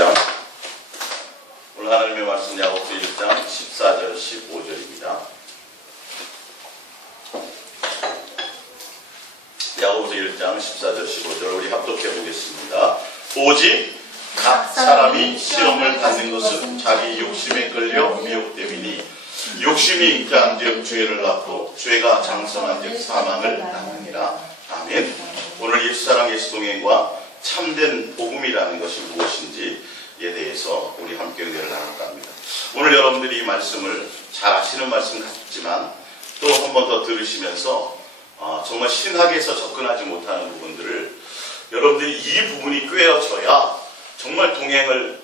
1장, 오늘 하나님의 말씀 야고보서 1장 14절 15절입니다. 야고보서 1장 14절 15절 우리 합독해 보겠습니다. 오직 각 사람이 시험을 받는 것은 자기 욕심에 끌려 미혹됨이니 욕심이 인자한즉 죄를 낳고 죄가 장성한즉 사망을 낳느니라. 아멘. 오늘 예수사랑 예수동행과 참된 복음이라는 것이 무엇인지에 대해서 우리 함께 은혜를 나눌까 합니다. 오늘 여러분들이 이 말씀을 잘 아시는 말씀 같지만 또 한 번 더 들으시면서 정말 신학에서 접근하지 못하는 부분들을 여러분들이 이 부분이 꿰어져야 정말 동행을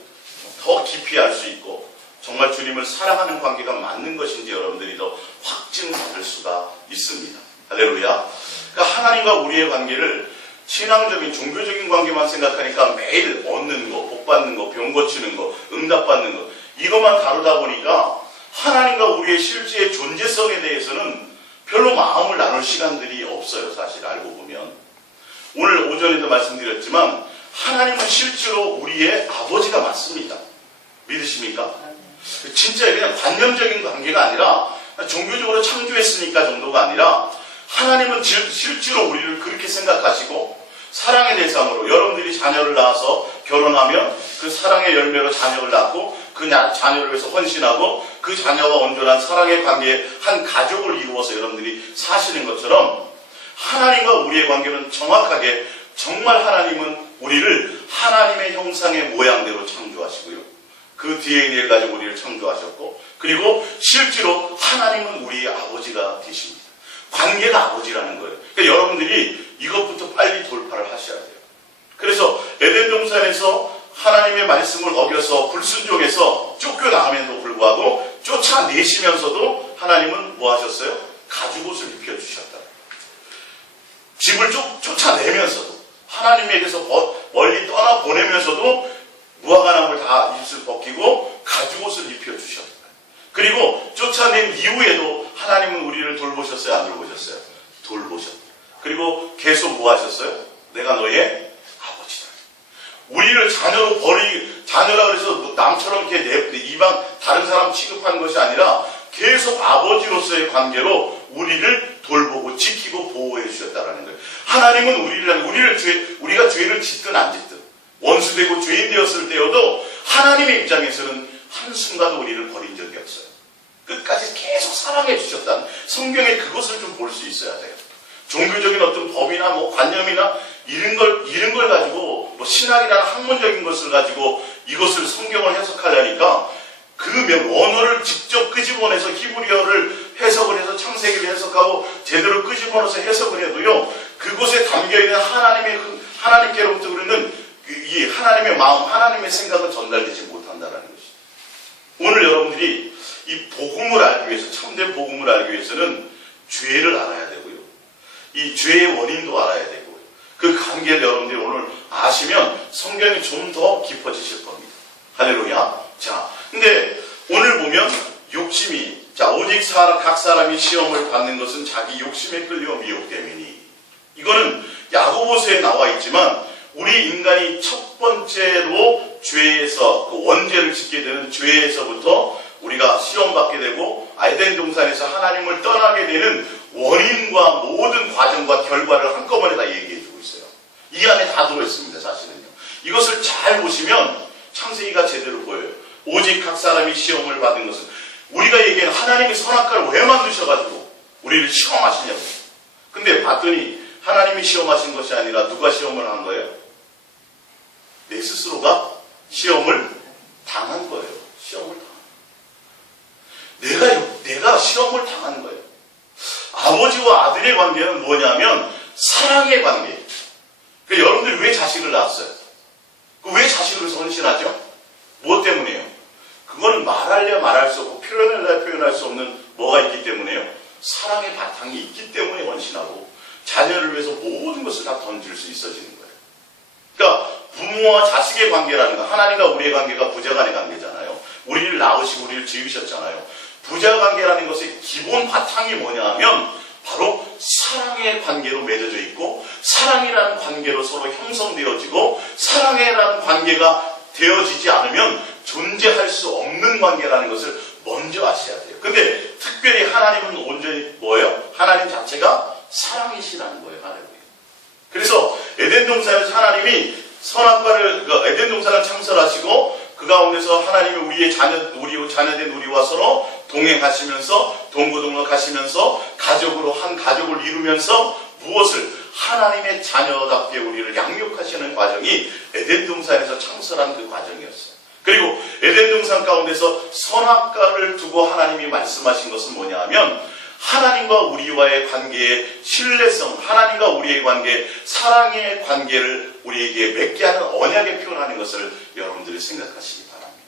더 깊이 알 수 있고 정말 주님을 사랑하는 관계가 맞는 것인지 여러분들이 더 확증받을 수가 있습니다. 할렐루야. 그러니까 하나님과 우리의 관계를 신앙적인 종교적인 관계만 생각하니까 매일 얻는 거, 복 받는 거, 병 고치는 거, 응답 받는 거 이것만 다루다 보니까 하나님과 우리의 실제의 존재성에 대해서는 별로 마음을 나눌 시간들이 없어요. 사실 알고 보면 오늘 오전에도 말씀드렸지만 하나님은 실제로 우리의 아버지가 맞습니다. 믿으십니까? 진짜 그냥 관념적인 관계가 아니라 종교적으로 창조했으니까 정도가 아니라 하나님은 실제로 우리를 그렇게 생각하시고 사랑의 대상으로 여러분들이 자녀를 낳아서 결혼하면 그 사랑의 열매로 자녀를 낳고 그 자녀를 위해서 헌신하고 그 자녀와 온전한 사랑의 관계에 한 가족을 이루어서 여러분들이 사시는 것처럼 하나님과 우리의 관계는 정확하게 정말 하나님은 우리를 하나님의 형상의 모양대로 창조하시고요. 그 DNA를 가지고 우리를 창조하셨고 그리고 실제로 하나님은 우리의 아버지가 되십니다. 관계가 아버지라는 거예요. 그러니까 여러분들이 이것부터 빨리 돌파를 하셔야 돼요. 그래서 에덴 동산에서 하나님의 말씀을 어겨서 불순종해서 쫓겨나감에도 불구하고 쫓아내시면서도 하나님은 뭐 하셨어요? 가죽옷을 입혀주셨다. 집을 쫓아내면서도 하나님에게서 멀리 떠나보내면서도 무화과나무를 다 입술 벗기고 가죽옷을 입혀주셨다. 그리고 쫓아낸 이후에도 하나님은 우리를 돌보셨어요? 안 돌보셨어요? 돌보셨다. 그리고 계속 뭐 하셨어요? 내가 너의 아버지다. 우리를 자녀라 그래서 남처럼 이렇게 이방 다른 사람 취급하는 것이 아니라 계속 아버지로서의 관계로 우리를 돌보고 지키고 보호해 주셨다라는 거예요. 하나님은 우리가 죄를 짓든 안 짓든 원수되고 죄인 되었을 때여도 하나님의 입장에서는 한순간도 우리를 버린 적이 없어요. 끝까지 계속 사랑해 주셨다는 성경에 그것을 좀 볼 수 있어야 돼요. 종교적인 어떤 법이나 관념이나 이런 걸 가지고 신학이라는 학문적인 것을 가지고 이것을 성경을 해석하려니까 그 원어를 직접 끄집어내서 히브리어를 해석을 해서 창세기를 해석하고 제대로 끄집어내서 해석을 해도요 그곳에 담겨있는 하나님께로부터 그러는 이 하나님의 마음, 하나님의 생각은 전달되지 못한다는 것이죠. 오늘 여러분들이 이 복음을 알기 위해서, 참된 복음을 알기 위해서는 죄를 알아야 되고요. 이 죄의 원인도 알아야 되고요. 그 관계를 여러분들이 오늘 아시면 성경이 좀 더 깊어지실 겁니다. 할렐루야. 자, 근데 오늘 보면 욕심이, 오직 각 사람이 시험을 받는 것은 자기 욕심에 끌려 미혹됨이니. 이거는 야고보서에 나와 있지만 우리 인간이 첫 번째로 죄에서 그 원죄를 짓게 되는 죄에서부터 우리가 시험받게 되고 에덴 동산에서 하나님을 떠나게 되는 원인과 모든 과정과 결과를 한꺼번에 다 얘기해주고 있어요. 이 안에 다 들어있습니다. 사실은요. 이것을 잘 보시면 창세기가 제대로 보여요. 오직 각 사람이 시험을 받은 것은 우리가 얘기하는 하나님이 선악과를 왜 만드셔가지고 우리를 시험하시냐고. 근데 봤더니 하나님이 시험하신 것이 아니라 누가 시험을 한 거예요? 내 스스로가 시험을 당한 거예요. 시험을 당한 거예요. 내가 시험을 당한 거예요. 아버지와 아들의 관계는 뭐냐면 사랑의 관계. 그러니까 여러분들이 왜 자식을 낳았어요? 왜 자식을 헌신하죠? 무엇 때문이에요? 그거는 말하려 말할 수 없고 표현할 수 없는 뭐가 있기 때문에요. 사랑의 바탕이 있기 때문에 헌신하고 자녀를 위해서 모든 것을 다 던질 수 있어지는 거예요. 그러니까 부모와 자식의 관계라는 거, 하나님과 우리의 관계가 부자간의 관계잖아요. 우리를 낳으시고 우리를 지으셨잖아요. 부자관계라는 것의 기본 바탕이 뭐냐 하면 바로 사랑의 관계로 맺어져 있고 사랑이라는 관계로 서로 형성되어지고 사랑이라는 관계가 되어지지 않으면 존재할 수 없는 관계라는 것을 먼저 아셔야 돼요. 근데 특별히 하나님은 온전히 뭐예요? 하나님 자체가 사랑이시라는 거예요. 하나님이. 그래서 에덴 동산에서 하나님이 선악과를 에덴 동산을 창설하시고 그 가운데서 하나님이 우리 자녀된 우리와 서로 동행하시면서 동고동락하시면서 가족으로 한 가족을 이루면서 무엇을 하나님의 자녀답게 우리를 양육하시는 과정이 에덴 동산에서 창설한 그 과정이었어요. 그리고 에덴 동산 가운데서 선악과를 두고 하나님이 말씀하신 것은 뭐냐 하면 하나님과 우리와의 관계의 신뢰성, 하나님과 우리의 관계, 사랑의 관계를 우리에게 맺게 하는 언약에 표현하는 것을 여러분들이 생각하시기 바랍니다.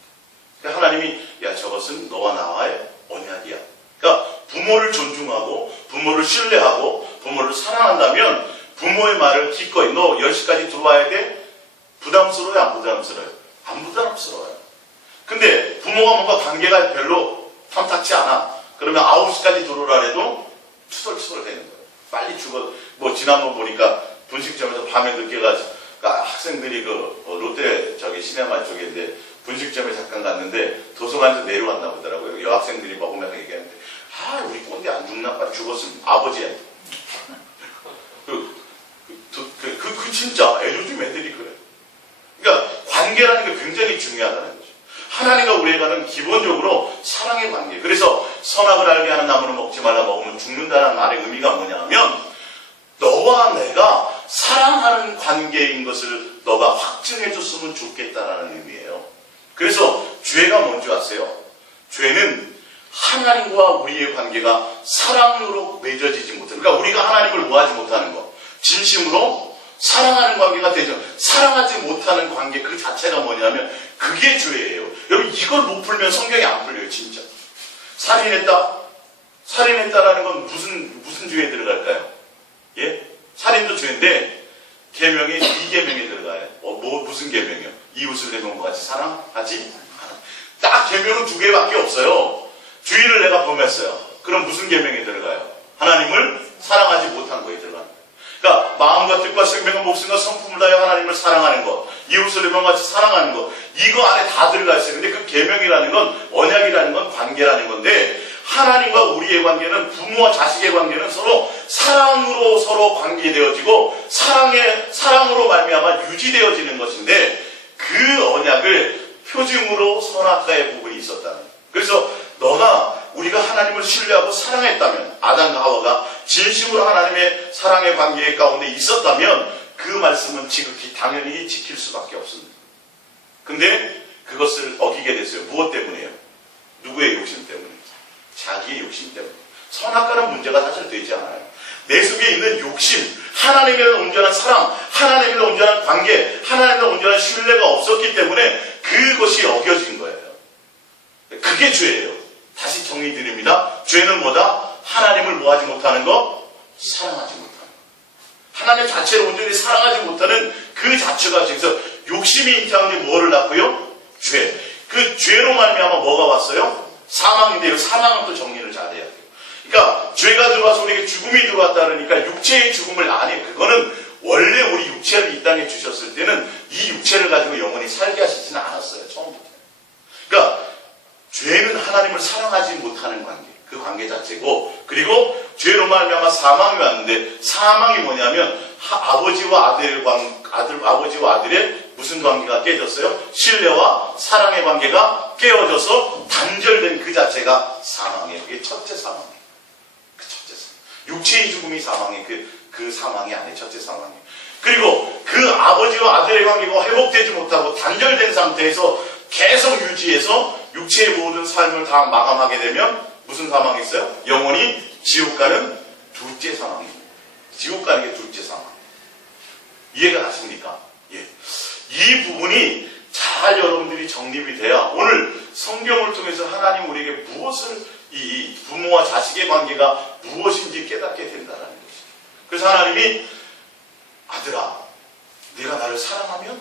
그러니까 하나님이 야 저것은 너와 나와의 언약이야. 그러니까 부모를 존중하고 부모를 신뢰하고 부모를 사랑한다면 부모의 말을 기꺼이 너 10시까지 들어와야 돼? 부담스러워요? 안 부담스러워요? 안 부담스러워요. 근데 부모가 뭔가 관계가 별로 탐탁치 않아. 그러면 9시까지 들어오라 해도 투덜투덜 되는 거예요. 빨리 죽어. 뭐 지난번 보니까 분식점에서 밤에 늦게 가서 그러니까 학생들이 롯데 시네마 쪽인데 분식점에 잠깐 갔는데 도서관에서 내려왔나 보더라고요. 여학생들이 먹으면서 얘기하는데 우리 꼰대 안 죽나? 빨리 죽었으면 아버지야. 진짜 요즘 애들이 그래. 그러니까 관계라는 게 굉장히 중요하다는 거죠. 하나님과 우리에게는 기본적으로 사랑의 관계. 그래서 선악을 알게 하는 나무는 먹지 말라, 먹으면 죽는다는 말의 의미가 뭐냐면 너와 내가 사랑하는 관계인 것을 너가 확증해 줬으면 좋겠다라는 의미예요. 그래서 죄가 뭔지 아세요? 죄는 하나님과 우리의 관계가 사랑으로 맺어지지 못하는, 그러니까 우리가 하나님을 뭐하지 못하는 것, 진심으로 사랑하는 관계가 되죠. 사랑하지 못하는 관계 그 자체가 뭐냐면 그게 죄예요. 여러분 이걸 못 풀면 성경이 안 풀려요. 진짜. 살인했다라는 건 무슨 죄에 들어갈까요? 예? 살인도 죄인데 계명이 2계명에 들어가요. 무슨 계명이요? 이웃을 내 몸과 같이 사랑하지 않아. 딱 계명은 2개밖에 없어요. 주의를 내가 범했어요. 그럼 무슨 계명에 들어가요? 하나님을 사랑하지 못한 거에 들어가는 거예요. 그러니까 마음과 뜻과 생명과 목숨과 성품을 다해 하나님을 사랑하는 것, 이웃을 내 몸과 같이 사랑하는 것, 이거 안에 다 들어가 있어요. 근데 그 계명이라는 건, 언약이라는 건 관계라는 건데, 하나님과 우리의 관계는, 부모와 자식의 관계는 서로 사랑으로 서로 관계되어지고 사랑으로 말미암아 유지되어지는 것인데, 그 언약을 표징으로 선악과의 부분이 있었다는 거예요. 그래서 너나 우리가 하나님을 신뢰하고 사랑했다면, 아담과 하와가 진심으로 하나님의 사랑의 관계 가운데 있었다면 그 말씀은 지극히 당연히 지킬 수밖에 없습니다. 근데 그것을 어기게 됐어요. 무엇 때문이에요? 누구의 욕심 때문에? 자기의 욕심 때문에. 선악과는 문제가 사실 되지 않아요. 내 속에 있는 욕심, 하나님에 대한 온전한 사랑, 하나님에 대한 온전한 관계, 하나님에 대한 온전한 신뢰가 없었기 때문에 그것이 어겨진 거예요. 그게 죄예요. 다시 정리드립니다. 죄는 뭐다? 하나님을 뭐하지 못하는 거? 사랑하지 못하는 거. 하나님 자체를 온전히 사랑하지 못하는 그 자체가, 그래서 욕심이 잉태하는 게 뭐를 낳고요? 죄. 그 죄로 말미암아 뭐가 왔어요? 사망인데요. 사망은 또 정리를 잘해야 돼요. 그러니까 죄가 들어와서 우리에게 죽음이 들어왔다 그러니까 육체의 죽음을 아니, 그거는 원래 우리 육체를 이 땅에 주셨을 때는 이 육체를 가지고 영원히 살게 하시지는 않았어요. 처음부터. 그러니까 죄는 하나님을 사랑하지 못하는 관계, 그 관계 자체고, 그리고 죄로 말미암아 사망이 왔는데, 사망이 뭐냐면 아버지와 아들의 무슨 관계가 깨졌어요? 신뢰와 사랑의 관계가 깨어져서 단절된 그 자체가 사망이에요. 그게 첫째 사망이에요. 그 첫째 사망. 육체의 죽음이 사망이에요. 그 사망이 아니에요. 첫째 사망이에요. 그리고 그 아버지와 아들의 관계가 회복되지 못하고 단절된 상태에서 계속 유지해서 육체의 모든 삶을 다 마감하게 되면 무슨 사망이 있어요? 영원히 지옥 가는 둘째 사망입니다. 지옥 가는 게 둘째 사망. 이해가 가십니까? 예. 이 부분이 잘 여러분들이 정립이 돼야 오늘 성경을 통해서 하나님 우리에게 무엇을, 이 부모와 자식의 관계가 무엇인지 깨닫게 된다는 것이죠. 그래서 하나님이 아들아, 네가 나를 사랑하면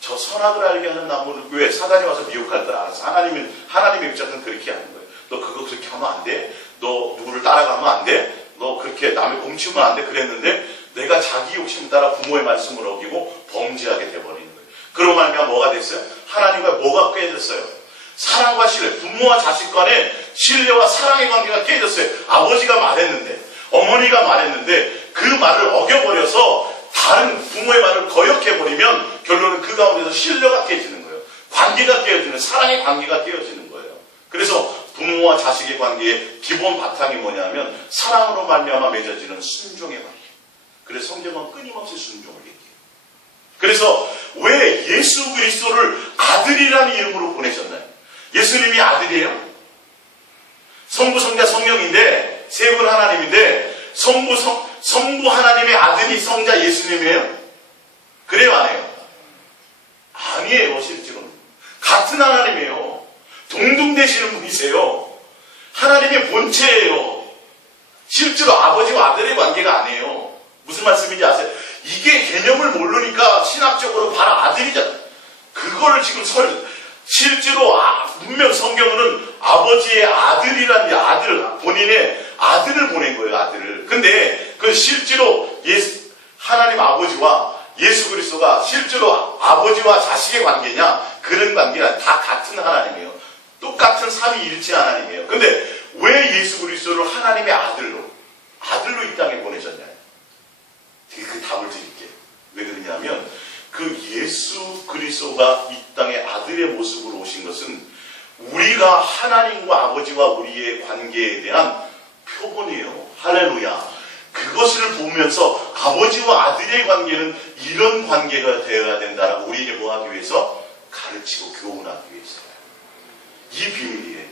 저 선악을 알게 하는 나무를, 왜 사단이 와서 미혹할 줄 알아서 하나님의 입장은 그렇게 하는 거예요. 너 그거 그렇게 하면 안 돼. 너 누구를 따라가면 안 돼. 너 그렇게 남의 공치면 안 돼. 그랬는데 내가 자기 욕심 따라 부모의 말씀을 어기고 범죄하게 돼버리는 거예요. 그러고 말미암아 뭐가 됐어요? 하나님과 뭐가 깨졌어요? 사랑과 신뢰, 부모와 자식 간의 신뢰와 사랑의 관계가 깨졌어요. 아버지가 말했는데, 어머니가 말했는데 그 말을 어겨버려서 다른 부모의 말을 거역해버리면 결론은 그 가운데서 신뢰가 깨지는 거예요. 관계가 깨어지는, 사랑의 관계가 깨어지는 거예요. 그래서 부모와 자식의 관계의 기본 바탕이 뭐냐면 사랑으로 말미암아 맺어지는 순종의 관계. 그래서 성경은 끊임없이 순종을 얘기해요. 그래서 왜 예수 그리스도를 아들이라는 이름으로 보내셨나요? 예수님이 아들이에요? 성부, 성자, 성령인데 세 분 하나님인데 성부 하나님의 아들이 성자 예수님이에요? 그래요, 안 해요? 아니에요, 실제로는. 같은 하나님이에요. 동등되시는 분이세요. 하나님의 본체예요. 실제로 아버지와 아들의 관계가 아니에요. 무슨 말씀인지 아세요? 이게 개념을 모르니까 신학적으로 바로 아들이잖아요. 그거를 지금 실제로 분명 성경은 아버지의 아들이라는 아들, 본인의 아들을 보낸 거예요, 아들을. 근데 그 실제로 하나님 아버지와 예수 그리스도가 실제로 아버지와 자식의 관계냐? 그런 관계는 다 같은 하나님이에요. 똑같은 삼위일체 하나님이에요. 근데 왜 예수 그리스도를 하나님의 아들로 이 땅에 보내셨냐? 그 답을 드릴게요. 왜 그러냐면 그 예수 그리스도가 이 땅에 아들의 모습으로 오신 것은 우리가 하나님과 아버지와 우리의 관계에 대한 표본이에요. 할렐루야. 그것을 보면서 아버지와 아들의 관계는 이런 관계가 되어야 된다라고 우리에게 뭐 하기 위해서? 가르치고 교훈하기 위해서요. 이 비밀이에요.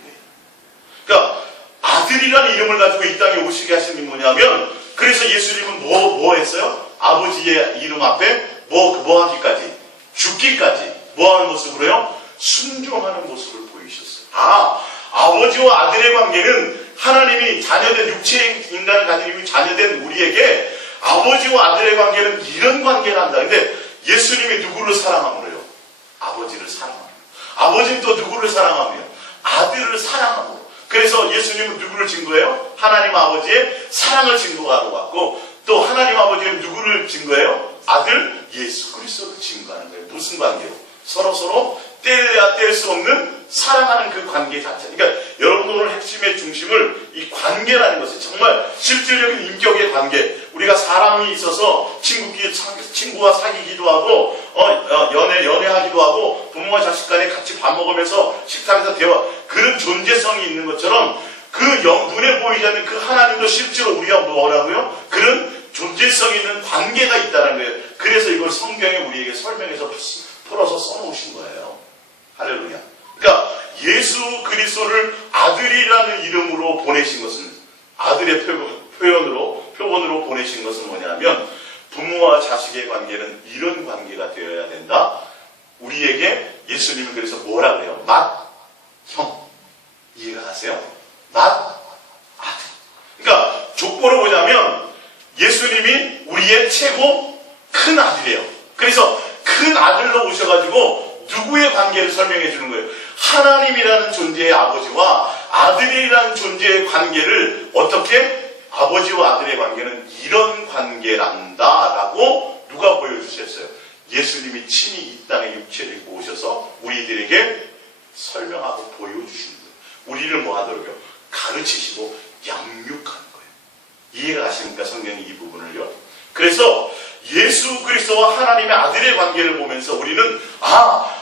그러니까 아들이라는 이름을 가지고 이 땅에 오시게 하신 게 뭐냐면, 그래서 예수님은 뭐 했어요? 아버지의 이름 앞에 뭐 하기까지? 죽기까지. 뭐 하는 모습으로요? 순종하는 모습을 보이셨어요. 아버지와 아들의 관계는 하나님이 자녀된 육체의 인간을 가진 자녀된 우리에게 아버지와 아들의 관계는 이런 관계란다. 근데 예수님이 누구를 사랑함으로요? 아버지를 사랑하며. 아버지는 또 누구를 사랑하며? 아들을 사랑하고. 그래서 예수님은 누구를 증거해요? 하나님 아버지의 사랑을 증거하러 왔고, 또 하나님 아버지는 누구를 증거해요? 아들 예수 그리스도를 증거하는 거예요. 무슨 관계로? 서로 뗄래야 뗄 수 없는 사랑하는 그 관계 자체. 그러니까 여러분 오늘 핵심의 중심을 이 관계라는 것이 정말 실질적인 인격의 관계. 우리가 사람이 있어서 친구와 사귀기도 하고 연애하기도 하고 부모와 자식 간에 같이 밥 먹으면서 식탁에서 대화, 그런 존재성이 있는 것처럼 그 눈에 보이지 않는 그 하나님도 실제로 우리가 뭐라고요? 그런 존재성 있는 관계가 있다는 거예요. 그래서 이걸 성경에 우리에게 설명해서 풀어서 써놓으신 거예요. 할렐루야. 그러니까 예수 그리스도를 아들이라는 이름으로 보내신 것은, 아들의 표본으로 보내신 것은 뭐냐면, 부모와 자식의 관계는 이런 관계가 되어야 된다. 우리에게 예수님은 그래서 뭐라 그래요? 형. 이해가 가세요? 아들. 그러니까 족보로 보자면 예수님이 우리의 최고 큰 아들이에요. 그래서 큰 아들로 오셔가지고 누구의 관계를 설명해 주는 거예요? 하나님이라는 존재의 아버지와 아들이라는 존재의 관계를 어떻게? 아버지와 아들의 관계는 이런 관계란다라고 누가 보여주셨어요? 예수님이 친히 이 땅에 육체를 입고 오셔서 우리들에게 설명하고 보여주시는 거예요. 우리를 뭐 하도록요? 가르치시고 양육하는 거예요. 이해가 가십니까? 성경이 이 부분을요. 그래서 예수 그리스도와 하나님의 아들의 관계를 보면서 우리는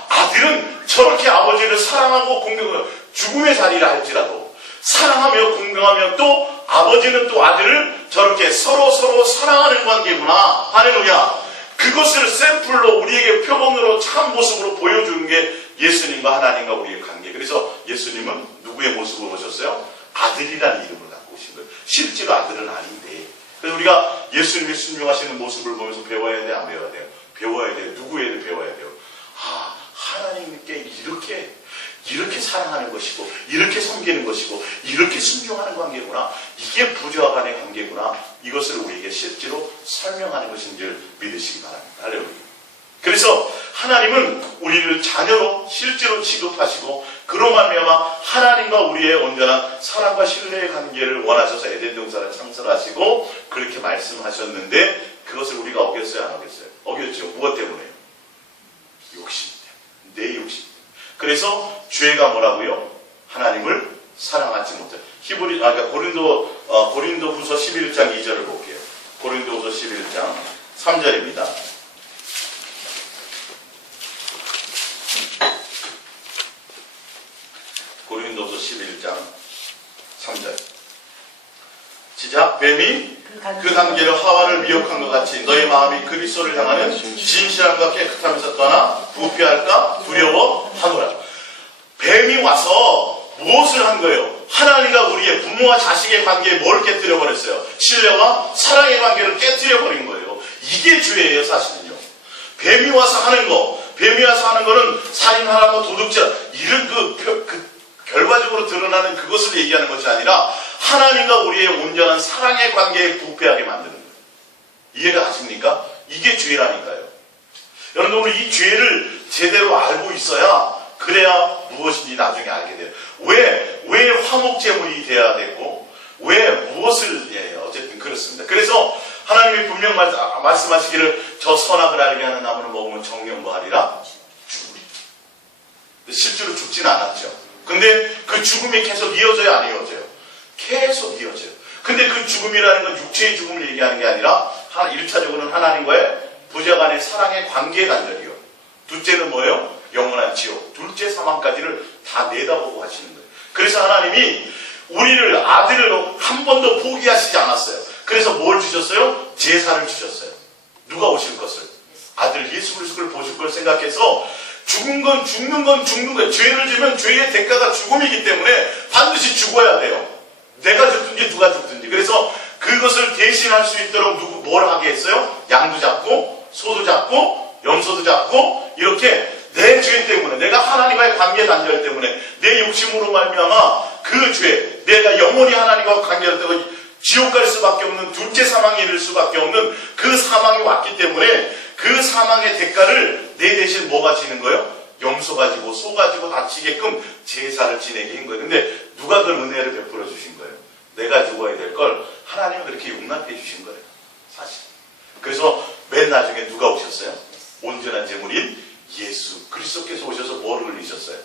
아들은 저렇게 아버지를 사랑하고 공경하고 죽음의 자리라 할지라도 사랑하며 공경하며 또 아버지는 또 아들을 저렇게 서로 사랑하는 관계구나. 할렐루야. 그것을 샘플로 우리에게 표본으로 참 모습으로 보여주는 게 예수님과 하나님과 우리의 관계. 그래서 예수님은 누구의 모습으로 오셨어요? 아들이라는 이름을 갖고 오신 거예요. 실제로 아들은 아닌데. 그래서 우리가 예수님이 순종하시는 모습을 보면서 배워야 돼, 안 배워야 돼요? 배워야 돼요. 누구에게 배워야 돼요? 하나님께 이렇게 사랑하는 것이고, 이렇게 섬기는 것이고, 이렇게 순종하는 관계구나. 이게 부자와 간의 관계구나. 이것을 우리에게 실제로 설명하는 것인 줄 믿으시기 바랍니다. 할렐루야. 그래서 하나님은 우리를 자녀로 실제로 취급하시고, 그로 말미암아 하나님과 우리의 온전한 사랑과 신뢰의 관계를 원하셔서 에덴 동산을 창설하시고 그렇게 말씀하셨는데, 그것을 우리가 어겼어요, 안 어겼어요? 어겼죠. 무엇 때문에요? 욕심 때문에. 내 욕심 때문에. 그래서 죄가 뭐라고요? 하나님을 사랑하지 못해. 고린도후서 11장 2절을 볼게요. 고린도후서 11장 3절입니다. 고린도서 11장 3절. 시작. 뱀이 그 단계로 하와를 미혹한 것 같이 너희 마음이 그리스도를 향하는 진실함과 깨끗함에서 떠나 부패할까 두려워하노라. 뱀이 와서 무엇을 한 거예요? 하나님과 우리의 부모와 자식의 관계에 뭘 깨뜨려 버렸어요? 신뢰와 사랑의 관계를 깨뜨려 버린 거예요. 이게 죄예요, 사실은요. 뱀이 와서 하는 거는 살인하라고 도둑질, 이런 결과적으로 드러나는 그것을 얘기하는 것이 아니라 하나님과 우리의 온전한 사랑의 관계에 부패하게 만드는 거예요. 이해가 가십니까? 이게 죄라니까요. 여러분, 우리 이 죄를 제대로 알고 있어야 그래야 무엇인지 나중에 알게 돼요. 왜 화목제물이 돼야 되고 왜 무엇을 해요? 어쨌든 그렇습니다. 그래서 하나님이 분명 말씀하시기를 저 선악을 알게 하는 나무를 먹으면 정령과하리라 죽으리. 실제로 죽지는 않았죠. 근데 그 죽음이 계속 이어져요, 안 이어져요? 계속 이어져요. 근데 그 죽음이라는 건 육체의 죽음을 얘기하는 게 아니라 1차적으로는 하나님과의 부자간의 사랑의 관계 단절이요. 둘째는 뭐예요? 영원한 지옥. 둘째 사망까지를 다 내다보고 하시는 거예요. 그래서 하나님이 우리를 아들을 한 번도 포기하시지 않았어요. 그래서 뭘 주셨어요? 제사를 주셨어요. 누가 오실 것을? 아들 예수 그리스도를 보실 걸 생각해서 죽는 건 죽는 거예요. 죄를 지면 죄의 대가가 죽음이기 때문에 반드시 죽어야 돼요. 내가 죽든지 누가 죽든지. 그래서 그것을 대신할 수 있도록 뭘 하게 했어요? 양도 잡고 소도 잡고 염소도 잡고 이렇게 내 죄 때문에 내가 하나님과의 관계 단절 때문에 내 욕심으로 말미암아 그 죄 내가 영원히 하나님과 관계를 되고 지옥 갈 수밖에 없는 둘째 사망에 이를 수밖에 없는 그 사망이 왔기 때문에 그 사망의 대가를 내 대신 뭐가 지는 거예요? 염소 가지고 소 가지고 다 지게끔 제사를 지내게 한 거예요. 근데 누가 그 은혜를 베풀어 주신 거예요? 내가 죽어야 될 걸 하나님은 그렇게 용납해 주신 거예요. 사실. 그래서 맨 나중에 누가 오셨어요? 온전한 제물인 예수 그리스도께서 오셔서 뭐를 흘리셨어요?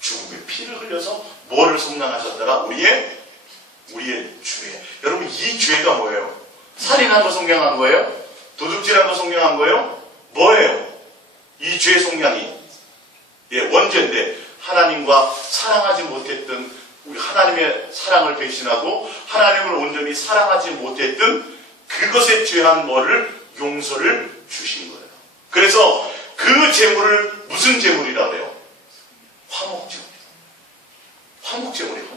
죽음의 피를 흘려서 뭐를 속량하셨더라? 우리의 죄. 여러분 이 죄가 뭐예요? 살인한 거 속량한 거예요? 도둑질한 거 속량한 거예요? 뭐예요? 이 죄 속량이 원죄인데 하나님과 사랑하지 못했던 우리 하나님의 사랑을 배신하고 하나님을 온전히 사랑하지 못했던 그것에 죄한 뭐를 용서를 주신 거예요. 그래서 그 제물을 무슨 제물이라고 해요? 화목제물이에요. 화목제물이에요.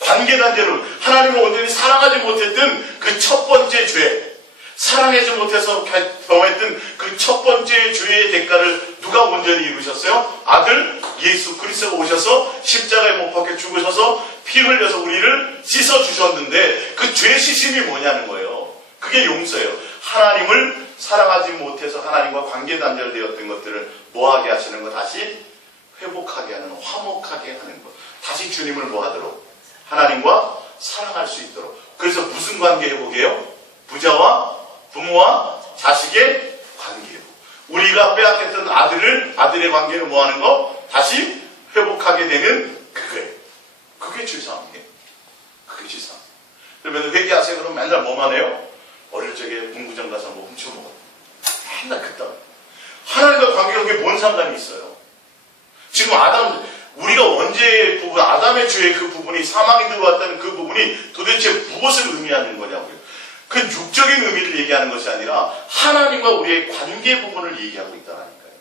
관계단절을 하나님을 온전히 사랑하지 못했던 그 첫 번째 죄, 사랑하지 못해서 범했던 그 첫 번째 죄의 대가를 누가 온전히 이루셨어요? 아들 예수 그리스도가 오셔서 십자가에 못 박혀 죽으셔서 피 흘려서 우리를 씻어주셨는데 그 죄 씻음이 뭐냐는 거예요. 그게 용서예요. 하나님을 사랑하지 못해서 하나님과 관계 단절되었던 것들을 뭐하게 하시는 거? 다시 회복하게 하는, 화목하게 하는 것. 다시 주님을 뭐하도록? 하나님과 사랑할 수 있도록. 그래서 무슨 관계 회복이에요? 부자와 부모와 자식의 관계 회복. 우리가 빼앗겼던 아들의 관계를 뭐하는 거? 다시 회복하게 되는 그거예요. 그게 죄사함이에요. 그게 죄사함. 그러면 회개하세요. 그러면 맨날 뭐만 해요? 어릴 적에 문구점 가서 뭐 훔쳐먹어요. 맨날 그따. 하나님과 관계가 그게 뭔 상관이 있어요? 지금 우리가 원죄의 부분, 아담의 죄의 그 부분이 사망이 들어왔다는 그 부분이 도대체 무엇을 의미하는 거냐고요. 그 육적인 의미를 얘기하는 것이 아니라 하나님과 우리의 관계 부분을 얘기하고 있다니까요.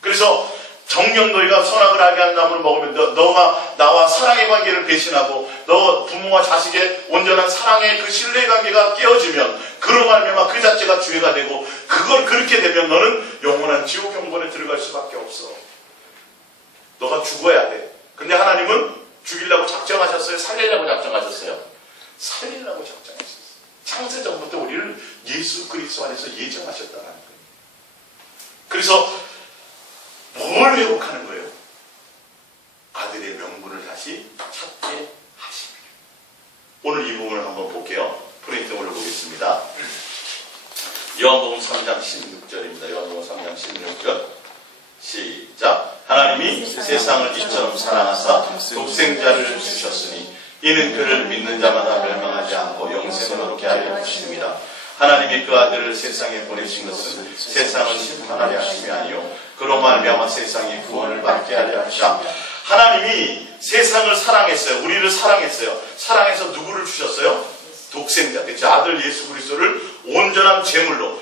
그래서 정녕 너희가 선악을 알게 하는 나무를 먹으면 너가 나와 사랑의 관계를 배신하고 너 부모와 자식의 온전한 사랑의 그 신뢰 관계가 깨어지면 그로 말미암아 그 자체가 죄가 되고 그걸 그렇게 되면 너는 영원한 지옥 경본에 들어갈 수밖에 없어. 너가 죽어야 돼. 근데 하나님은 죽이려고 작정하셨어요? 살리려고 작정하셨어요? 살리려고 작정하셨어요. 창세전부터 우리를 예수 그리스도 안에서 예정하셨다는 거예요. 그래서 뭘 회복하는 거예요? 아들의 명분을 다시 찾게 하십니다. 오늘 이 부분을 한번 볼게요. 프린팅으로 보겠습니다. 요한복음 3장 16절입니다. 요한복음 3장 16절 시작. 하나님이 세상을 이처럼 사랑하사 독생자를 주셨으니 이는 그를 믿는 자마다 멸망하지 않고 영생을 얻게 하려 하심이라. 하나님이 그 아들을 세상에 보내신 것은 세상을 심판하려 하심이 아니요 그로 말미암아 세상이 구원을 받게 하려 하시라. 하나님이 세상을 사랑했어요. 우리를 사랑했어요. 사랑해서 누구를 주셨어요? 독생자, 그렇죠? 아들 예수 그리스도를 온전한 제물로.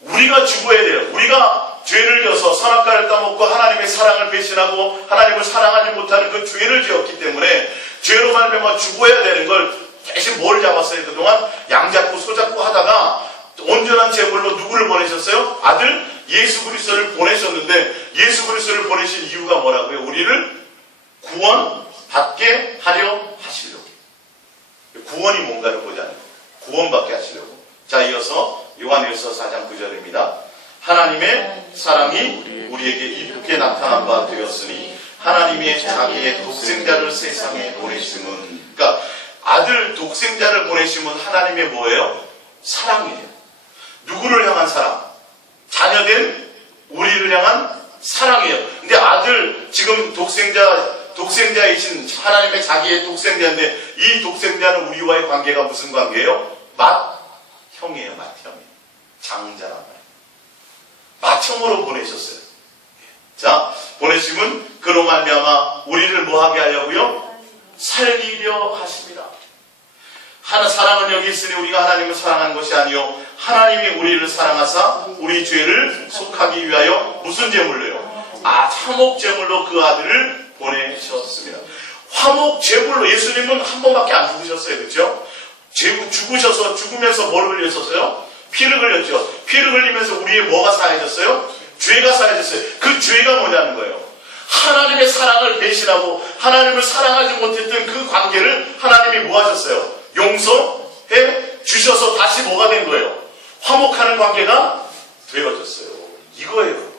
우리가 죽어야 돼요. 우리가 죄를 져서 선악과를 따먹고 하나님의 사랑을 배신하고 하나님을 사랑하지 못하는 그 죄를 지었기 때문에 죄로 말미암아 죽어야 되는 걸 대신 뭘 잡았어요? 그동안 양 잡고 소 잡고 하다가 온전한 제물로 누구를 보내셨어요? 아들 예수 그리스도를 보내셨는데 예수 그리스도를 보내신 이유가 뭐라고요? 우리를 구원받게 하려 하시려고. 구원이 뭔가를 보지 않아요. 구원받게 하시려고. 자, 이어서 요한일서 4장 9절입니다. 하나님의 사랑이 우리에게 이쁘게 나타난 바 되었으니 하나님의 자기의 독생자를 세상에 보내심은, 그러니까 아들 독생자를 보내심은 하나님의 뭐예요? 사랑이에요. 누구를 향한 사랑? 자녀된 우리를 향한 사랑이에요. 근데 아들, 지금 독생자이신 하나님의 자기의 독생자인데 이 독생자는 우리와의 관계가 무슨 관계예요? 맏형이에요. 맏형이에요. 장자란 말이에요. 맏형으로 보내셨어요. 자, 보내심은 그로 말미암아 우리를 뭐하게 하려고요? 살리려 하십니다. 하나 사랑은 여기 있으니 우리가 하나님을 사랑한 것이 아니요 하나님이 우리를 사랑하사 우리 죄를 속하기 위하여 무슨 제물로요? 화목 제물로 그 아들을 보내셨습니다. 화목 제물로. 예수님은 한 번밖에 안 죽으셨어요. 그렇죠? 죽으셔서 죽으면서 뭘 흘렸었어요? 피를 흘렸죠. 피를 흘리면서 우리의 뭐가 사해졌어요? 죄가 사해졌어요. 그 죄가 뭐냐는 거예요. 하나님의 사랑을 배신하고 하나님을 사랑하지 못했던 그 관계를 하나님이 뭐 하셨어요? 용서해 주셔서 다시 뭐가 된 거예요? 화목하는 관계가 되어졌어요. 이거예요.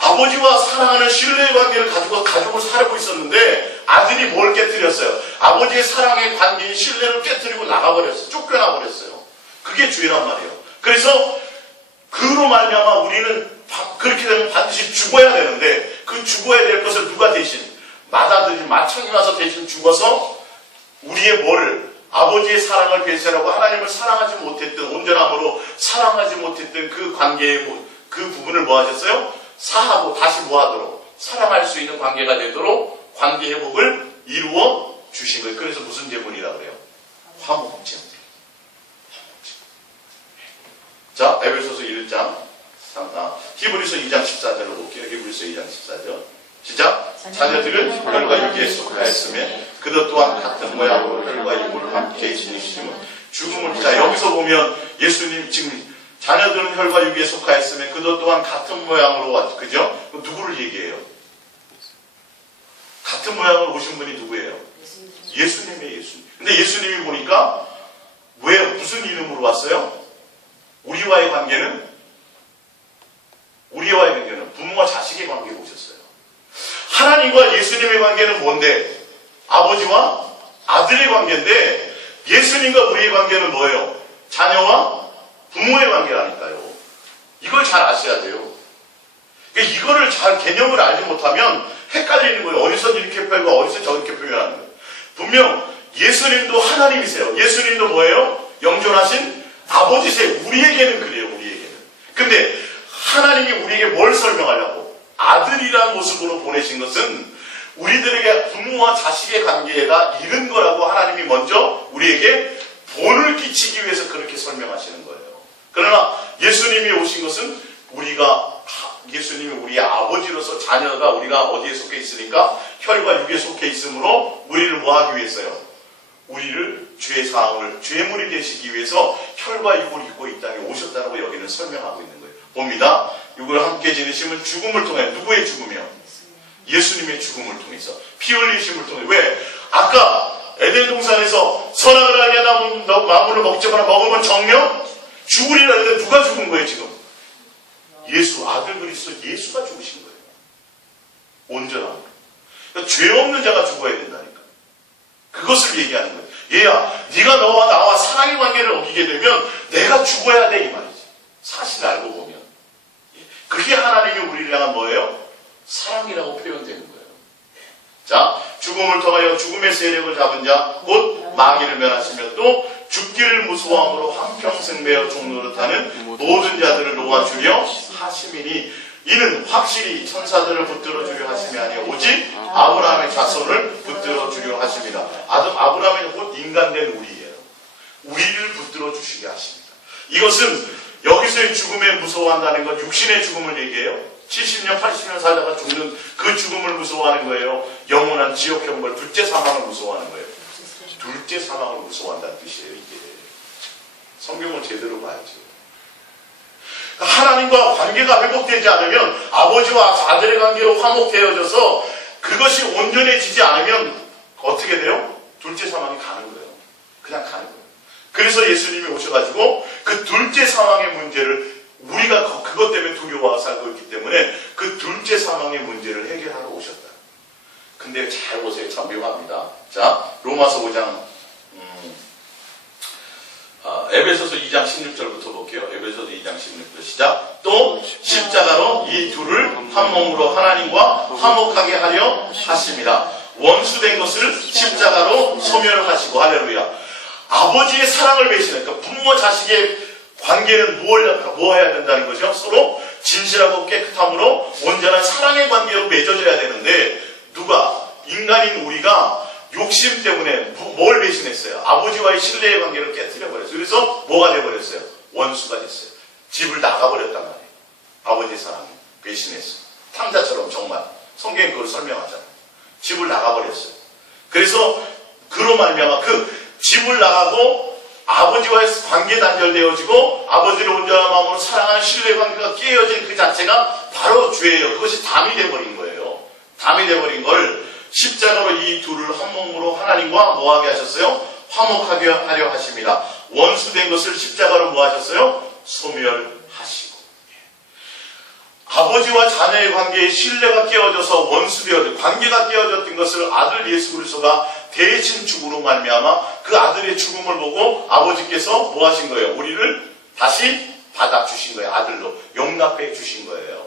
아버지와 사랑하는 신뢰의 관계를 가지고 가족을 살고 있었는데 아들이 뭘 깨뜨렸어요? 아버지의 사랑의 관계인 신뢰를 깨뜨리고 나가버렸어요. 쫓겨나버렸어요. 그게 죄란 말이에요. 그래서 그로 말미암아 우리는 그렇게 되면 반드시 죽어야 되는데 그 죽어야 될 것을 누가 대신? 맏아들이 맏형이 와서 대신 죽어서 우리의 뭐를? 아버지의 사랑을 배신하고 하나님을 사랑하지 못했던, 온전함으로 사랑하지 못했던 그 관계의 그 부분을 뭐 하셨어요? 사하고 다시 뭐 하도록? 사랑할 수 있는 관계가 되도록 관계 회복을 이루어 주신 거예요. 그래서 무슨 제물이라고 그래요? 화목 제물. 자, 에베소서 1장, 히브리서 2장 14절로 볼게요. 히브리서 2장 14절. 시작. 자녀들은 혈과 육에 속하였으면 그것 또한 같은 모양으로 혈과 육을 함께 지니시면 죽음을. 자, 여기서 보면 예수님 지금 자녀들은 혈과 육에 속하였으면 그것 또한 같은 모양으로 왔죠. 그죠? 누구를 얘기해요? 같은 모양으로 오신 분이 누구예요? 예수님이에요. 예수님. 근데 예수님이 보니까 왜 무슨 이름으로 왔어요? 우리와의 관계는 부모와 자식의 관계로 오셨어요. 하나님과 예수님의 관계는 뭔데? 아버지와 아들의 관계인데 예수님과 우리의 관계는 뭐예요? 자녀와 부모의 관계라니까요. 이걸 잘 아셔야 돼요. 그러니까 이거를 잘 개념을 알지 못하면 헷갈리는 거예요. 어디서 이렇게 표현하고 어디서 저렇게 표현하는 거예요. 분명 예수님도 하나님이세요. 예수님도 뭐예요? 영존하신 아버지세요. 우리에게는 그래요. 우리에게는. 근데 하나님이 우리에게 뭘 설명하려고? 아들이라는 모습으로 보내신 것은 우리들에게 부모와 자식의 관계가 이른 거라고 하나님이 먼저 우리에게 본을 끼치기 위해서 그렇게 설명하시는 거예요. 그러나 예수님이 오신 것은 예수님이 우리의 아버지로서 자녀가 우리가 어디에 속해 있으니까 혈과 육에 속해 있으므로 우리를 뭐 하기 위해서요? 우리를 죄의 사함을 죄물이 되시기 위해서 혈과 육을 입고 이 땅에 오셨다고 여기는 설명하고 있는 거예요. 봅니다. 육을 함께 지내시면 죽음을 통해. 누구의 죽음이요? 예수님의 죽음을 통해서. 피 흘리심을 통해. 왜? 아까 에덴 동산에서 선악을 알게 하는 나무를 먹지만 먹으면 정령 죽으리라 했는데 누가 죽은 거예요 지금? 예수, 아들 그리스도 예수가 죽으신 거예요. 온전함. 그러니까 죄 없는 자가 죽어야 된다니까. 그것을 얘기하는 거예요. 얘야, 네가 너와 나와 사랑의 관계를 어기게 되면 내가 죽어야 돼 이 말이지. 사실 알고 보면. 그게 하나님이 우리를 향한 뭐예요? 사랑이라고 표현되는 거예요. 자, 죽음을 통하여 죽음의 세력을 잡은 자 곧 마귀를 멸하시며 또 죽기를 무서워함으로 한평생 매어 종노릇하는 모든 자들을 놓아주려 하심이니 이는 확실히 천사들을 붙들어 주려 하심이 아니요 오직 아브라함의 자손을 붙들어 주려 하십니다. 아브라함은 곧 인간된 우리예요. 우리를 붙들어 주시게 하십니다. 이것은 여기서의 죽음에 무서워한다는 건 육신의 죽음을 얘기해요. 70년 80년 살다가 죽는 그 죽음을 무서워하는 거예요. 영원한 지옥형벌 둘째 사망을 무서워하는 거예요. 둘째 사망을 무서워한다는 뜻이에요. 이게 성경을 제대로 봐야지. 하나님과 관계가 회복되지 않으면 아버지와 아들의 관계로 화목되어져서 그것이 온전해지지 않으면 어떻게 돼요? 둘째 사망이 가는 거예요. 그냥 가는 거예요. 그래서 예수님이 오셔가지고 그 둘째 사망의 문제를 우리가 그것 때문에 두려워하고 살고 있기 때문에 그 둘째 사망의 문제를 해결하러 오셨다. 근데 잘 보세요. 참 묘합니다. 자, 로마서 5장 에베소서 2장 16절부터 볼게요. 에베소서 2장 16절 시작. 또 십자가로 이 둘을 한 몸으로 하나님과 화목하게 하려 하십니다. 원수된 것을 십자가로 소멸하시고 할렐루야. 아버지의 사랑을 배신해. 그러니까 부모와 자식의 관계는 뭐 해야 된다는 거죠? 서로 진실하고 깨끗함으로 온전한 사랑의 관계로 맺어져야 되는데 누가? 인간인 우리가 욕심 때문에 뭘 배신했어요? 아버지와의 신뢰의 관계를 깨뜨려버렸어요. 그래서 뭐가 돼버렸어요? 원수가 됐어요. 집을 나가버렸단 말이에요. 아버지의 사랑이 배신했어요. 탕자처럼 정말. 성경이 그걸 설명하잖아요. 집을 나가버렸어요. 그래서 그로 말미암아 그 집을 나가고 아버지와의 관계 단절되어지고 아버지를 온전한 마음으로 사랑하는 신뢰의 관계가 깨어진 그 자체가 바로 죄예요. 그것이 담이 돼버린 거예요. 담이 돼버린 걸 십자가로 이 둘을 한 몸으로 하나님과 뭐하게 하셨어요? 화목하게 하려 하십니다. 원수된 것을 십자가로 뭐 하셨어요? 소멸하시고. 아버지와 자녀의 관계에 신뢰가 깨어져서 원수되어져 관계가 깨어졌던 것을 아들 예수 그리스도가 대신 죽음으로 말미암아 그 아들의 죽음을 보고 아버지께서 뭐 하신 거예요? 우리를 다시 받아주신 거예요. 아들로 용납해 주신 거예요.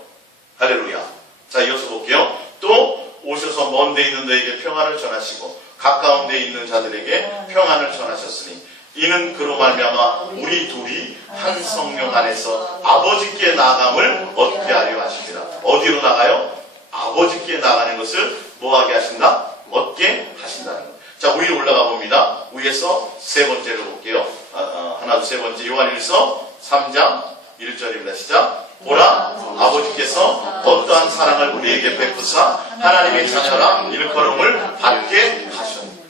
할렐루야. 자, 이어서 볼게요. 또 오셔서 먼 데 있는 너에게 평안을 전하시고 가까운 데 있는 자들에게 평안을 전하셨으니 이는 그로 말미암아 우리 둘이 한 성령 안에서 아버지께 나아감을 얻게 하려 하십니다. 어디로 나가요? 아버지께 나가는 것을 뭐하게 하신다? 얻게 하신다는 것. 자, 위로 올라가 봅니다. 위에서 세 번째로 볼게요. 하나, 둘, 세 번째. 요한일서 3장 1절입니다. 시작. 보라, 아버지께서 어떠한 사랑을 우리에게 베푸사 하나님의 자녀라 일컬음을 받게 하셨습니다.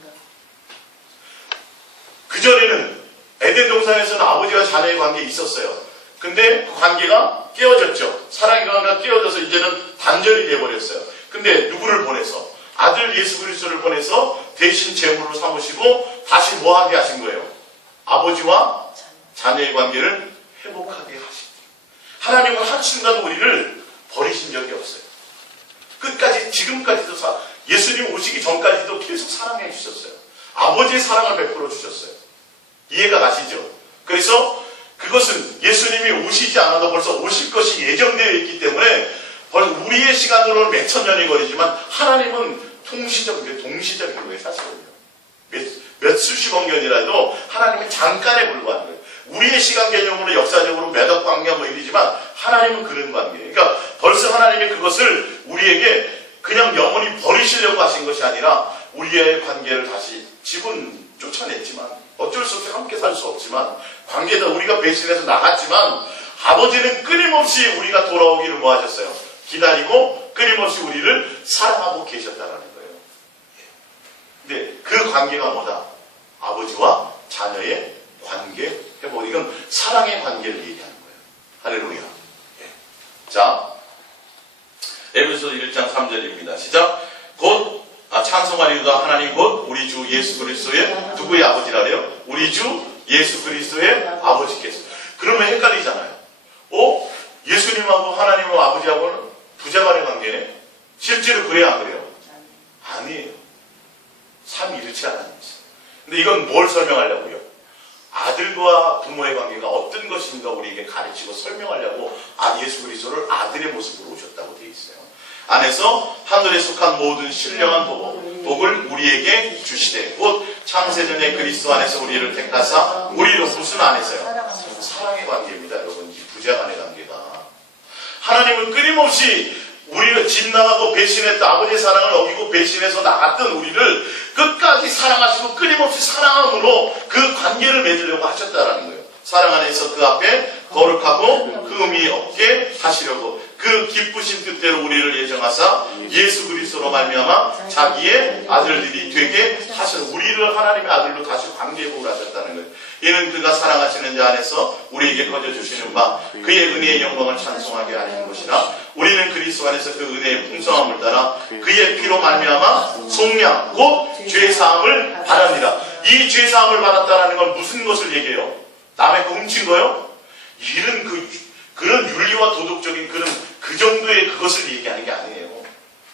그전에는 에덴 동산에서는 아버지와 자녀의 관계에 있었어요. 근데 그 관계가 깨어졌죠. 사랑의 관계가 깨어져서 이제는 단절이 되어버렸어요. 근데 누구를 보내서? 아들 예수 그리스도를 보내서 대신 제물로 삼으시고 다시 뭐하게 하신 거예요? 아버지와 자녀의 관계를 회복하게 하신. 하나님은 한순간 우리를 버리신 적이 없어요. 끝까지 지금까지도 예수님 오시기 전까지도 계속 사랑해 주셨어요. 아버지의 사랑을 베풀어 주셨어요. 이해가 가시죠? 그래서 그것은 예수님이 오시지 않아도 벌써 오실 것이 예정되어 있기 때문에 우리의 시간으로는 몇천 년이 걸리지만 하나님은 동시적인 거예요. 사실은요. 몇 수십억 년이라도 하나님은 잠깐에 불과한 거예요. 우리의 시간 개념으로 역사적으로 몇억 광년 뭐 이러지만 하나님은 그런 관계예요. 그러니까 벌써 하나님이 그것을 우리에게 그냥 영원히 버리시려고 하신 것이 아니라 우리의 관계를 다시 집은 쫓아냈지만 어쩔 수 없이 함께 살 수 없지만 관계다 우리가 배신해서 나갔지만 아버지는 끊임없이 우리가 돌아오기를 뭐 하셨어요? 기다리고 끊임없이 우리를 사랑하고 계셨다라는 거예요. 근데 그 관계가 뭐다? 아버지와 자녀의 관계 회복. 이건 사랑의 관계를 얘기하는 거예요. 할렐루야. 자, 에베소서 1장 3절입니다. 시작. 곧 찬송하리로다 하나님 곧 우리 주 예수 그리스도의 누구의 아버지라래요? 우리 주 예수 그리스도의 아버지께서. 그러면 헷갈리잖아요. 예수님하고 하나님하고 아버지하고는 부자간의 관계네. 실제로 그래요, 안 그래요? 아니에요. 삶이 이렇지 않아요. 근데 이건 뭘 설명하려고요? 아들과 부모의 관계가 어떤 것인가 우리에게 가르치고 설명하려고 예수 그리스도를 아들의 모습으로 오셨다고 되어 있어요. 안에서 하늘에 속한 모든 신령한 복을 우리에게 주시되 곧 창세전에 그리스도 안에서 우리를 택하사 우리로 무슨 안에서요? 사랑의 관계입니다. 여러분, 이 부자간의 관계가 하나님은 끊임없이 우리를 집 나가고 배신했던 아버지의 사랑을 어기고 배신해서 나갔던 우리를 끝까지 사랑하시고 끊임없이 사랑함으로 그 관계를 맺으려고 하셨다라는 거예요. 사랑 안에서 그 앞에 거룩하고 흠이 없게 하시려고 그 기쁘신 뜻대로 우리를 예정하사 예수 그리스도로 말미암아 자기의 아들들이 되게 하셔서 우리를 하나님의 아들로 다시 관계복을 하셨다는 거예요. 이는 그가 사랑하시는 자 안에서 우리에게 거저주시는 바 그의 은혜의 영광을 찬송하게 하는 것이라. 우리는 그리스도 안에서 그 은혜의 풍성함을 따라 그의 피로 말미암아 속량 곧 죄사함을 받았느니라. 이 죄사함을 받았다는 건 무슨 것을 얘기해요? 남의 거 훔친 거요? 이런 그런 윤리와 도덕적인 그 정도의 그것을 얘기하는 게 아니에요.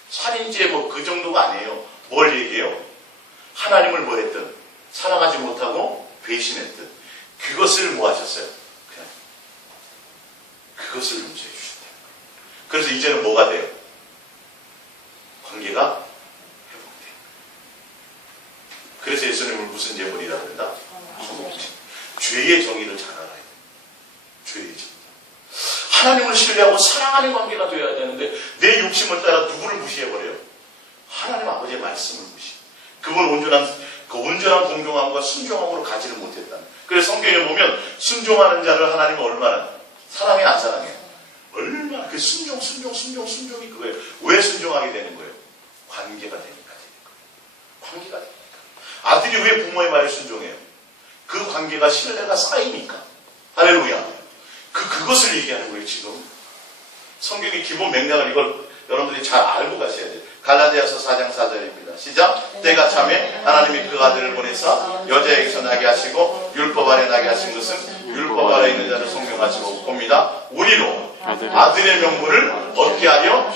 살인죄 그 정도가 아니에요. 뭘 얘기해요? 하나님을 뭐 했든 사랑하지 못하고 배신했든 그것을 뭐 하셨어요? 그냥 그것을 문제해 주셨다. 그래서 이제는 뭐가 돼요? 관계가 회복돼요. 그래서 예수님을 무슨 제물이라고 한다? 죄의 정의를 잘 알아야 돼요. 죄의 정의. 하나님을 신뢰하고 사랑하는 관계가 되어야 되는데 내 욕심을 따라 누구를 무시해버려요? 하나님 아버지의 말씀을 무시. 그분 온전한 공정함과 순종함으로 가지를 못했다. 그래서 성경에 보면 순종하는 자를 하나님은 얼마나 사랑해 안 사랑해? 얼마나 그 순종이 그거예요. 왜 순종하게 되는 거예요? 관계가 되니까 되는 거예요. 관계가 되니까. 아들이 왜 부모의 말에 순종해요? 그 관계가 신뢰가 쌓이니까. 할렐루야. 그것을 얘기하는 거예요, 지금. 성경의 기본 맥락을 이걸 여러분들이 잘 알고 가셔야 돼요. 갈라디아서 4장 4절입니다. 시작. 때가 참에 하나님이 그 아들을 보내사 여자에게서 나게 하시고 율법 아래 나게 하신 것은 율법 아래 있는 자를 성경하시고 봅니다. 우리로 아들의 명분을 얻게 하려.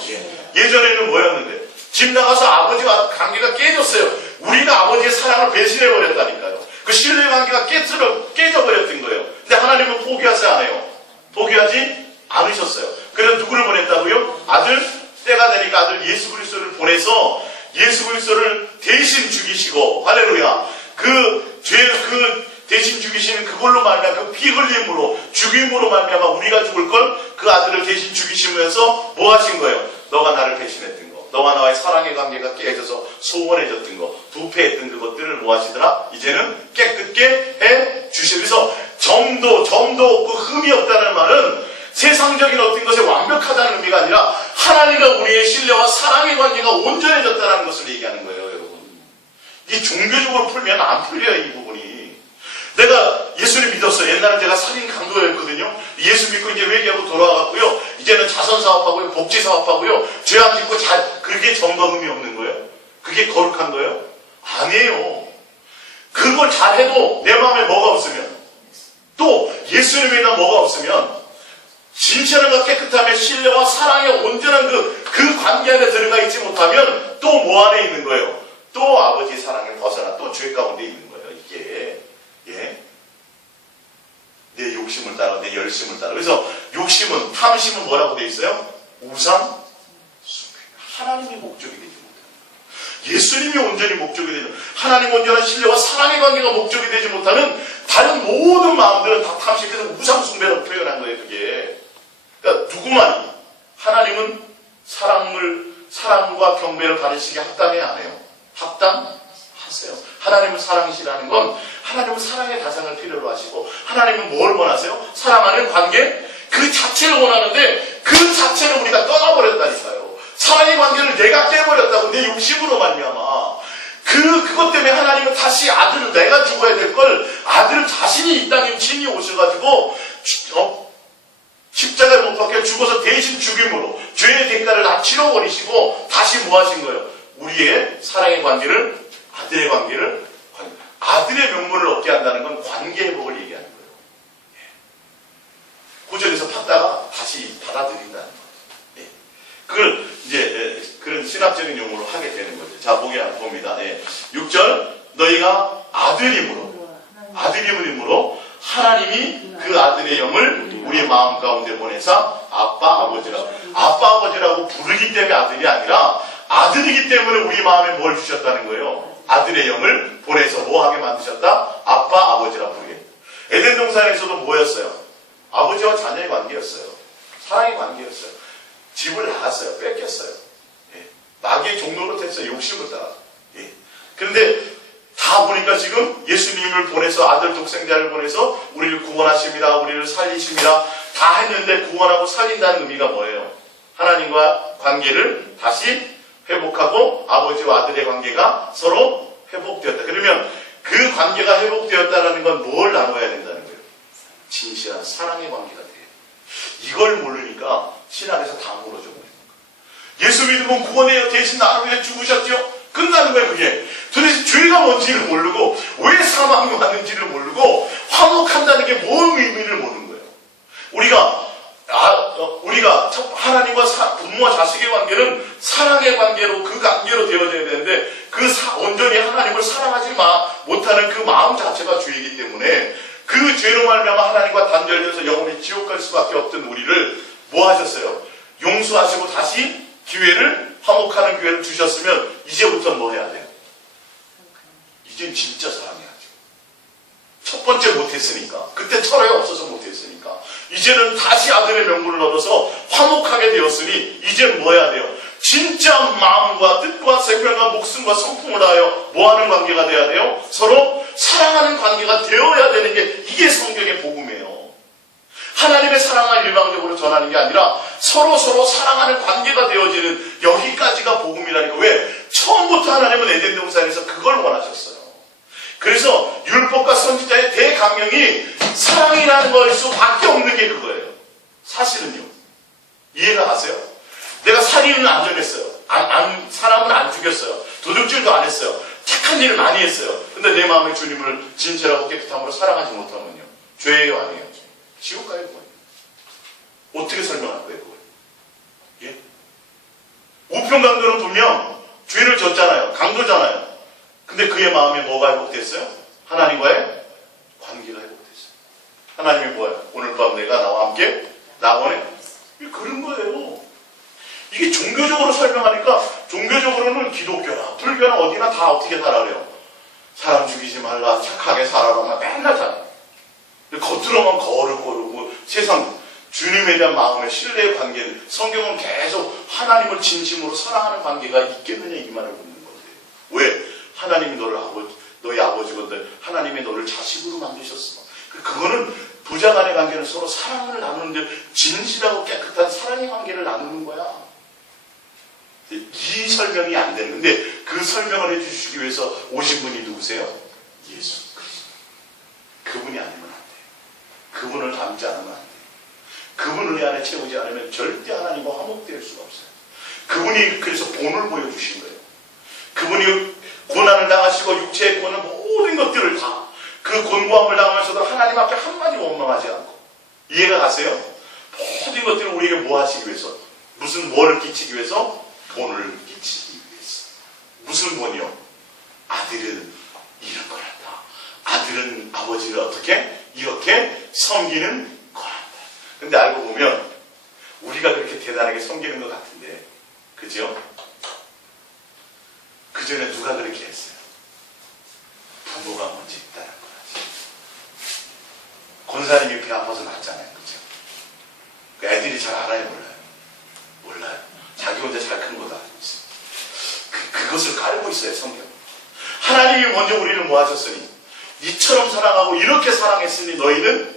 예전에는 뭐였는데? 집 나가서 아버지와 관계가 깨졌어요. 우리가 아버지의 사랑을 배신해버렸다니까요. 그 신뢰 관계가 깨져버렸던 거예요. 근데 하나님은 포기하지 않아요. 포기하지 않으셨어요. 그래서 누구를 보냈다고요? 아들, 때가 되니까 아들 예수 그리스도를 보내서 예수 그리스도를 대신 죽이시고, 할렐루야. 그 대신 죽이시는 그걸로 말미암아 그 피 흘림으로 죽임으로 말미암아 우리가 죽을 걸 그 아들을 대신 죽이시면서 뭐 하신 거예요? 너가 나를 배신했던 거, 너와 나와의 사랑의 관계가 깨져서 소원해졌던 거, 부패했던 그것들을 뭐 하시더라? 이제는 깨끗게 해 주시고. 그래서 점도 없고 흠이 없다는 말은 세상적인 어떤 것에 완벽하다는 의미가 아니라 하나님과 우리의 신뢰와 사랑의 관계가 온전해졌다는 것을 얘기하는 거예요, 여러분. 이게 종교적으로 풀면 안 풀려요, 이 부분이. 내가 예수를 믿었어요. 옛날에 제가 살인 강도였거든요. 예수 믿고 이제 회개하고 돌아왔고요. 이제는 자선 사업하고요, 복지 사업하고요, 죄 안 짓고 그렇게 점과 흠이 없는 거예요? 그게 거룩한 거예요? 아니에요. 그걸 잘해도 내 마음에 뭐가 없으면, 또 예수님에 대한 뭐가 없으면, 진실함과 깨끗함의 신뢰와 사랑의 온전한 그 관계 안에 들어가 있지 못하면 또 뭐 안에 있는 거예요? 또 아버지의 사랑을 벗어나 또 죄 가운데 있는 거예요. 이게 내 욕심을 따라, 내 열심을 따라. 그래서 욕심은, 탐심은 뭐라고 되어 있어요? 우상 숭배. 하나님이 목적이 되지 못하는, 예수님이 온전히 목적이 되는, 하나님 온전한 신뢰와 사랑의 관계가 목적이 되지 못하는 다른 모든 마음들은 다 탐심해서 우상 숭배라고 표현한 거예요. 그게. 그러니까 누구만이 하나님은 사랑과 경배를 가르치게 합당해 안 해요? 합당하세요. 하나님은 사랑이시라는 건 하나님은 사랑의 대상을 필요로 하시고, 하나님은 뭘 원하세요? 사랑하는 관계 그 자체를 원하는데 그 자체를 우리가 떠나버렸다니까요. 사랑의 관계를 내가 깨버렸다고, 내 욕심으로 말미암아. 그것 때문에 하나님은 다시 아들을, 내가 죽어야 될 걸 아들을 자신이 이 땅에 친히 오셔가지고 십자가에 못 박혀 죽어서 대신 죽임으로 죄의 대가를 다 치러버리시고 다시 뭐 하신 거예요? 우리의 사랑의 관계를, 아들의 명분을 얻게 한다는 건 관계 회복을 얘기하는 거예요. 구절에서 팠다가 다시 받아들인다는 거예요. 그걸 이제 그런 신학적인 용어로 하게 되는 거죠. 자, 봅니다. 6절, 너희가 아들이므로 아들임으로 하나님이 그 아들의 영을 우리 마음 가운데 보내서 아빠 아버지라고, 아빠 아버지라고 부르기 때문에 아들이 아니라 아들이기 때문에 우리 마음에 뭘 주셨다는 거예요. 아들의 영을 보내서 뭐 하게 만드셨다? 아빠 아버지라고 부르게. 에덴 동산에서도 뭐였어요? 아버지와 자녀의 관계였어요. 사랑의 관계였어요. 집을 나갔어요. 뺏겼어요. 예. 마귀의 종로로 됐어요. 욕심을 따라. 예. 그런데 다 보니까 지금 예수님을 보내서 아들 독생자를 보내서 우리를 구원하십니다. 우리를 살리십니다. 다 했는데 구원하고 살린다는 의미가 뭐예요? 하나님과 관계를 다시 회복하고 아버지와 아들의 관계가 서로 회복되었다. 그러면 그 관계가 회복되었다는 건 뭘 나눠야 된다는 거예요? 진실한 사랑의 관계가 돼요. 이걸 모르니까 신앙에서 다 무너져 버리는 거예요. 예수 믿으면 구원해요. 대신 나를 위해 죽으셨죠? 끝나는 거예요. 그게 도대체 죄가 뭔지를 모르고 왜 사망이 왔는지를 모르고 화목한다는 게 뭔 의미를 모르는 거예요. 우리가 하나님과 부모와 자식의 관계는 사랑의 관계로, 그 관계로 되어져야 되는데 온전히 하나님을 사랑하지 못하는 그 마음 자체가 죄이기 때문에 그 죄로 말미암아 하나님과 단절돼서 영원히 지옥 갈 수밖에 없던 우리를 뭐 하셨어요? 용서하시고 다시 화목하는 기회를 주셨으면 이제부터 뭐 해야 돼요? 이젠 진짜 사랑해야죠. 첫 번째 못했으니까, 그때 철학이 없어서 못했으니까 이제는 다시 아들의 명분을 얻어서 화목하게 되었으니 이제는 뭐 해야 돼요? 진짜 마음과 뜻과 생명과 목숨과 성품을 다하여 뭐하는 관계가 돼야 돼요? 서로 사랑하는 관계가 되어야 되는 게 이게 성경의 복음이에요. 하나님의 사랑을 일방적으로 전하는 게 아니라 서로 사랑하는 관계가 되어지는 여기까지가 복음이라니까. 왜? 처음부터 하나님은 에덴 동산에서 그걸 원하셨어요. 그래서 율법과 선지자의 대강령이 사랑이라는 걸 수밖에 없는 게 그거예요. 사실은요. 이해가 가세요? 내가 살인은 안 전했어요. 사람은 안 죽였어요. 도둑질도 안 했어요. 착한 일을 많이 했어요. 근데 내 마음에 주님을 진실하고 깨끗함으로 사랑하지 못하면요. 죄예요, 아니에요? 지옥 가요, 그거예요. 어떻게 설명할 거예요, 그걸? 예? 우편강도는 분명 죄를 졌잖아요. 강도잖아요. 근데 그의 마음에 뭐가 회복됐어요? 하나님과의 관계가 회복됐어요. 하나님이 뭐예요? 오늘 밤 내가 나와 함께 낙원에 그런 거예요. 이게 종교적으로 설명하니까 종교적으로는 기독교나 불교나 어디나 다 어떻게 살아래요? 사람 죽이지 말라, 착하게 살아라, 맨날 살아. 겉으로만 거르고 세상 주님에 대한 마음의 신뢰의 관계를 성경은 계속 하나님을 진심으로 사랑하는 관계가 있겠느냐 이 말을 묻는 건데 왜? 하나님이 너희 아버지고 하나님이 너를 자식으로 만드셨어. 그거는 부자 간의 관계는 서로 사랑을 나누는데 진실하고 깨끗한 사랑의 관계를 나누는 거야. 이 설명이 안 되는데 그 설명을 해주시기 위해서 오신 분이 누구세요? 예수 그리스도. 그분이 아니면 안 돼. 그분을 닮지 않으면 안 돼. 그분을 내 안에 채우지 않으면 절대 하나님과 화목될 수가 없어요. 그분이 그래서 본을 보여주신 거예요. 그분이 고난을 당하시고 육체에 고는 모든 것들을 다 그 곤고함을 당하면서도 하나님 앞에 한마디 원망하지 않고 이해가 가세요? 모든 것들을 우리에게 뭐 하시기 위해서? 뭐를 끼치기 위해서? 본을 끼치기 위해서. 무슨 본이요? 아들은 이런 거란다. 아들은 아버지를 어떻게? 이렇게 섬기는 거란다. 근데 알고 보면 우리가 그렇게 대단하게 섬기는 것 같은데 그죠? 그 전에 누가 그렇게 했어요? 부모가 먼저 있다는 거라지. 권사님이 배 아파서 낳잖아요. 그죠? 그 애들이 잘 알아요? 몰라요? 몰라요. 자기 혼자 잘 큰 거다. 그것을 깔고 있어요, 성경. 하나님이 먼저 우리를 뭐 하셨으니? 니처럼 사랑하고 이렇게 사랑했으니 너희는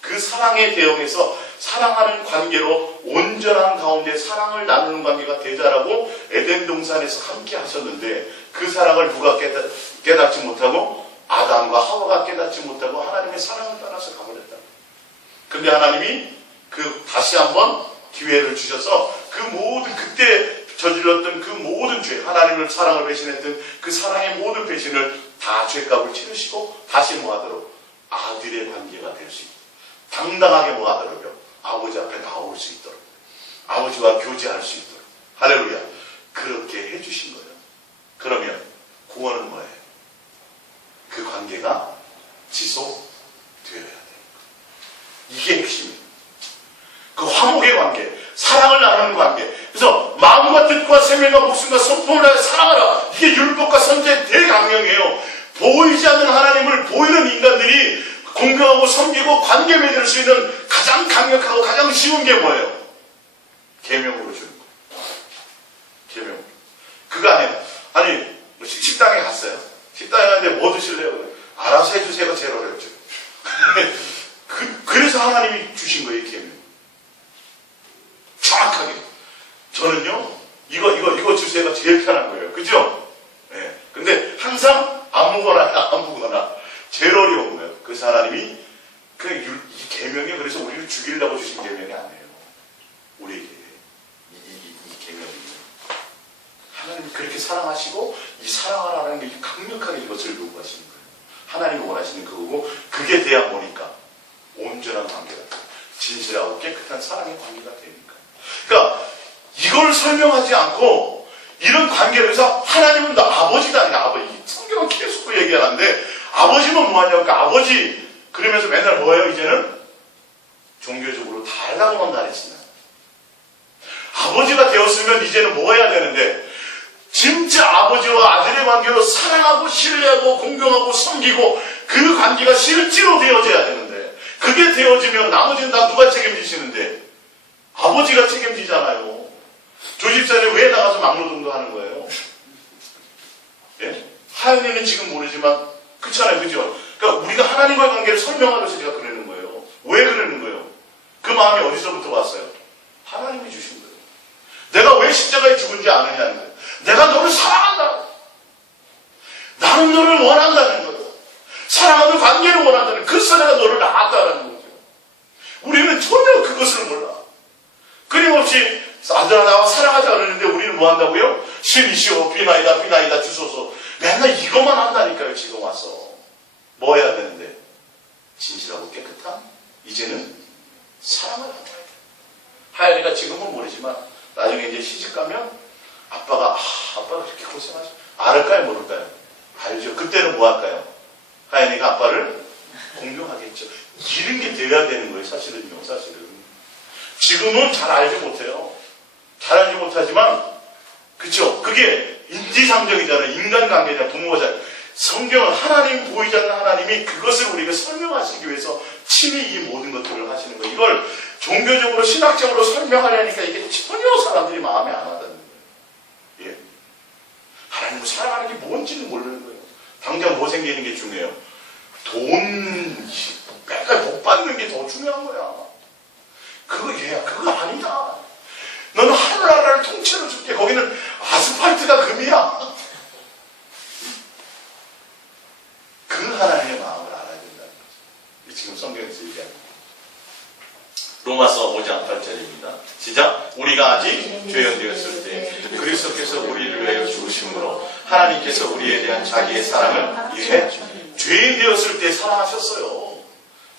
그 사랑에 대응해서 사랑하는 관계로 온전한 가운데 사랑을 나누는 관계가 되자라고 에덴 동산에서 함께 하셨는데 그 사랑을 누가 깨닫지 못하고 아담과 하와가 깨닫지 못하고 하나님의 사랑을 떠나서 가버렸다. 근데 하나님이 다시 한번 기회를 주셔서 그 모든 그때 저질렀던 그 모든 죄, 하나님을 사랑을 배신했던 그 사랑의 모든 배신을 다 죄값을 치르시고 다시 뭐하도록 아들의 관계가 될 수 있도록 당당하게 뭐하도록요 아버지 앞에 나올 수 있도록 아버지와 교제할 수 있도록 할렐루야 그렇게 해주신 거예요. 그러면 구원은 뭐예요? 그 관계가 지속 마음을 다해 사랑하라. 이게 율법과 선지자의 대강령이에요. 보이지 않는 하나님을 보이는 인간들이 공경하고 섬기고 관계 맺을 수 있는 가장 강력하고 가장 쉬운 게 뭐예요? 계명으로 주는 거예요. 계명. 그거 아니 식당에 갔어요. 식당에 갔는데 뭐 드실래요? 알아서 해주세요가 제일 어렵죠. 그래서 하나님이 주신 거예요, 이 계명. 정확하게. 저는요, 이거 주세요가 제일 편한 거예요. 그죠? 네. 근데 항상 아무거나 제일 어려운 거예요. 그래서 하나님이 이 계명이 그래서 우리를 죽이려고 주신 계명이 아니에요. 우리에게 이 계명이 하나님이 그렇게 사랑하시고 이 사랑하라는 게 강력하게 이것을 요구하시는 거예요. 하나님이 원하시는 그거고 그게 돼야 보니까 온전한 관계가 진실하고 깨끗한 사랑의 관계가 되니까. 그러니까 이걸 설명하지 않고 이런 관계를 해서 하나님은 너 아버지다. 아버지. 성경은 계속 그 얘기하는데 아버지는 뭐하냐고. 그러니까 아버지 그러면서 맨날 뭐예요 이제는? 종교적으로 달라고만 가르치는. 아버지가 되었으면 이제는 뭐 해야 되는데 진짜 아버지와 아들의 관계로 사랑하고 신뢰하고 공경하고 섬기고 그 관계가 실제로 되어져야 되는데 그게 되어지면 나머지는 다 누가 책임지시는데 아버지가 책임지잖아요. 조집사님 왜 나가서 막노동도 하는 거예요? 예? 하연이는 지금 모르지만 그렇잖아요. 그죠? 그러니까 우리가 하나님과의 관계를 설명하면서 제가 그러는 거예요. 왜 그러는 거예요? 그 마음이 어디서부터 왔어요? 하나님이 주신 거예요. 내가 왜 십자가에 죽은지 아느냐는 거예요. 내가 너를 사랑한다. 나는 너를 원한다는 거예요. 사랑하는 관계를 원한다는 그래서 내가 너를 낳았다는 거죠. 우리는 전혀 그것을 몰라. 끊임없이 아들아 나와 사랑하자 그러는데 우리는 뭐 한다고요? 신이시오 비나이다 주소서. 맨날 이것만 한다니까요. 지금 와서 뭐 해야 되는데 진실하고 깨끗한 이제는 사랑을 한다. 하연이가 지금은 모르지만 나중에 이제 시집가면 아빠가 그렇게 고생하죠. 알을까요 모를까요? 알죠. 그때는 뭐 할까요? 하연이가 아빠를 공경하겠죠. 이런 게 돼야 되는 거예요. 사실은. 지금은 잘 알지 못해요. 잘 알지 못하지만 그쵸? 그게 인지상정이잖아요. 인간관계잖아요. 부모자. 성경은 하나님 보이지 않는 하나님이 그것을 우리가 설명하시기 위해서 친히 이 모든 것들을 하시는 거예요. 이걸 종교적으로 신학적으로 설명하려니까 이게 전혀 사람들이 마음에 안 와닿는 거예요. 예. 하나님을 사랑하는 게 뭔지는 모르는 거예요. 당장 뭐 생기는 게 중요해요. 돈, 맨날 복 받는 게 더 중요한 거야. 그거 아니다. 너는 하늘나라를 통째로 줄게. 거기는 아스팔트가 금이야. 그 하나님의 마음을 알아야 된다는 거죠. 지금 성경에서 얘기하는 거예요. 로마서 5장 8절입니다. 시작. 우리가 아직 죄인되었을 때 그리스도께서 우리를 위하여 죽으심으로 하나님께서 우리에 대한 자기의 사랑을 이해 죄인 되었을 때 사랑하셨어요.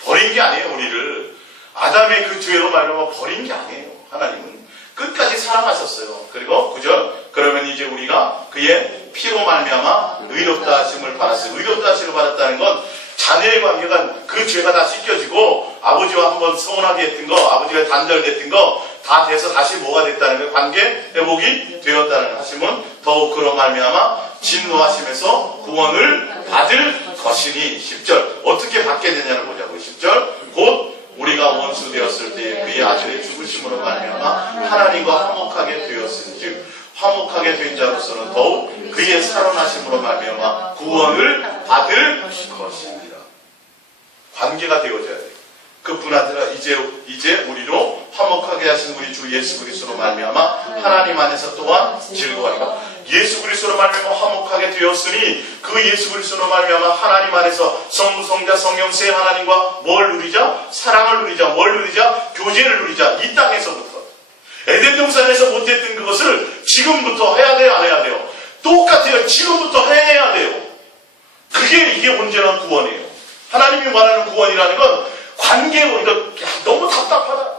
버린 게 아니에요. 우리를 아담의 그 죄로 말미암아 버린 게 아니에요. 하나님은 끝까지 사랑하셨어요. 그리고 9절 그러면 이제 우리가 그의 피로 말미암아 의롭다 하심을 받았어요. 의롭다 하심을 받았다는 건 자녀의 관계가 그 죄가 다 씻겨지고 아버지와 한번 서운하게 했던 거 아버지가 단절됐던 거 다 돼서 다시 뭐가 됐다는 거예요. 관계 회복이 되었다는 하심은 더욱 그런 말미암아 진노하심에서 구원을 받을 것이니 10절 어떻게 받게 되냐를 보자고. 10절 곧 우리가 원수 되었을 때 그의 아들의 죽으심으로 말미암아 하나님과 화목하게 되었은즉 화목하게 된 자로서는 더욱 그의 살아나심으로 말미암아 구원을 받을 것입니다. 관계가 되어져야 돼요. 그뿐 아니라 이제 우리로 화목하게 하신 우리 주 예수 그리스도로 말미암아 하나님 안에서 또한 즐거워하리라. 예수 그리스도로 말미암아 화목하게 되었으니 그 예수 그리스도로 말미암아 하나님 안에서 성부 성자 성령 세 하나님과 뭘 누리자? 사랑을 누리자. 뭘 누리자? 교제를 누리자. 이 땅에서부터 에덴 동산에서 못했던 그것을 지금부터 해야 돼요? 안 해야 돼요? 똑같아요. 지금부터 해야 돼요. 이게 온전한 구원이에요. 하나님이 말하는 구원이라는 건 관계고, 그러니까 너무 답답하다.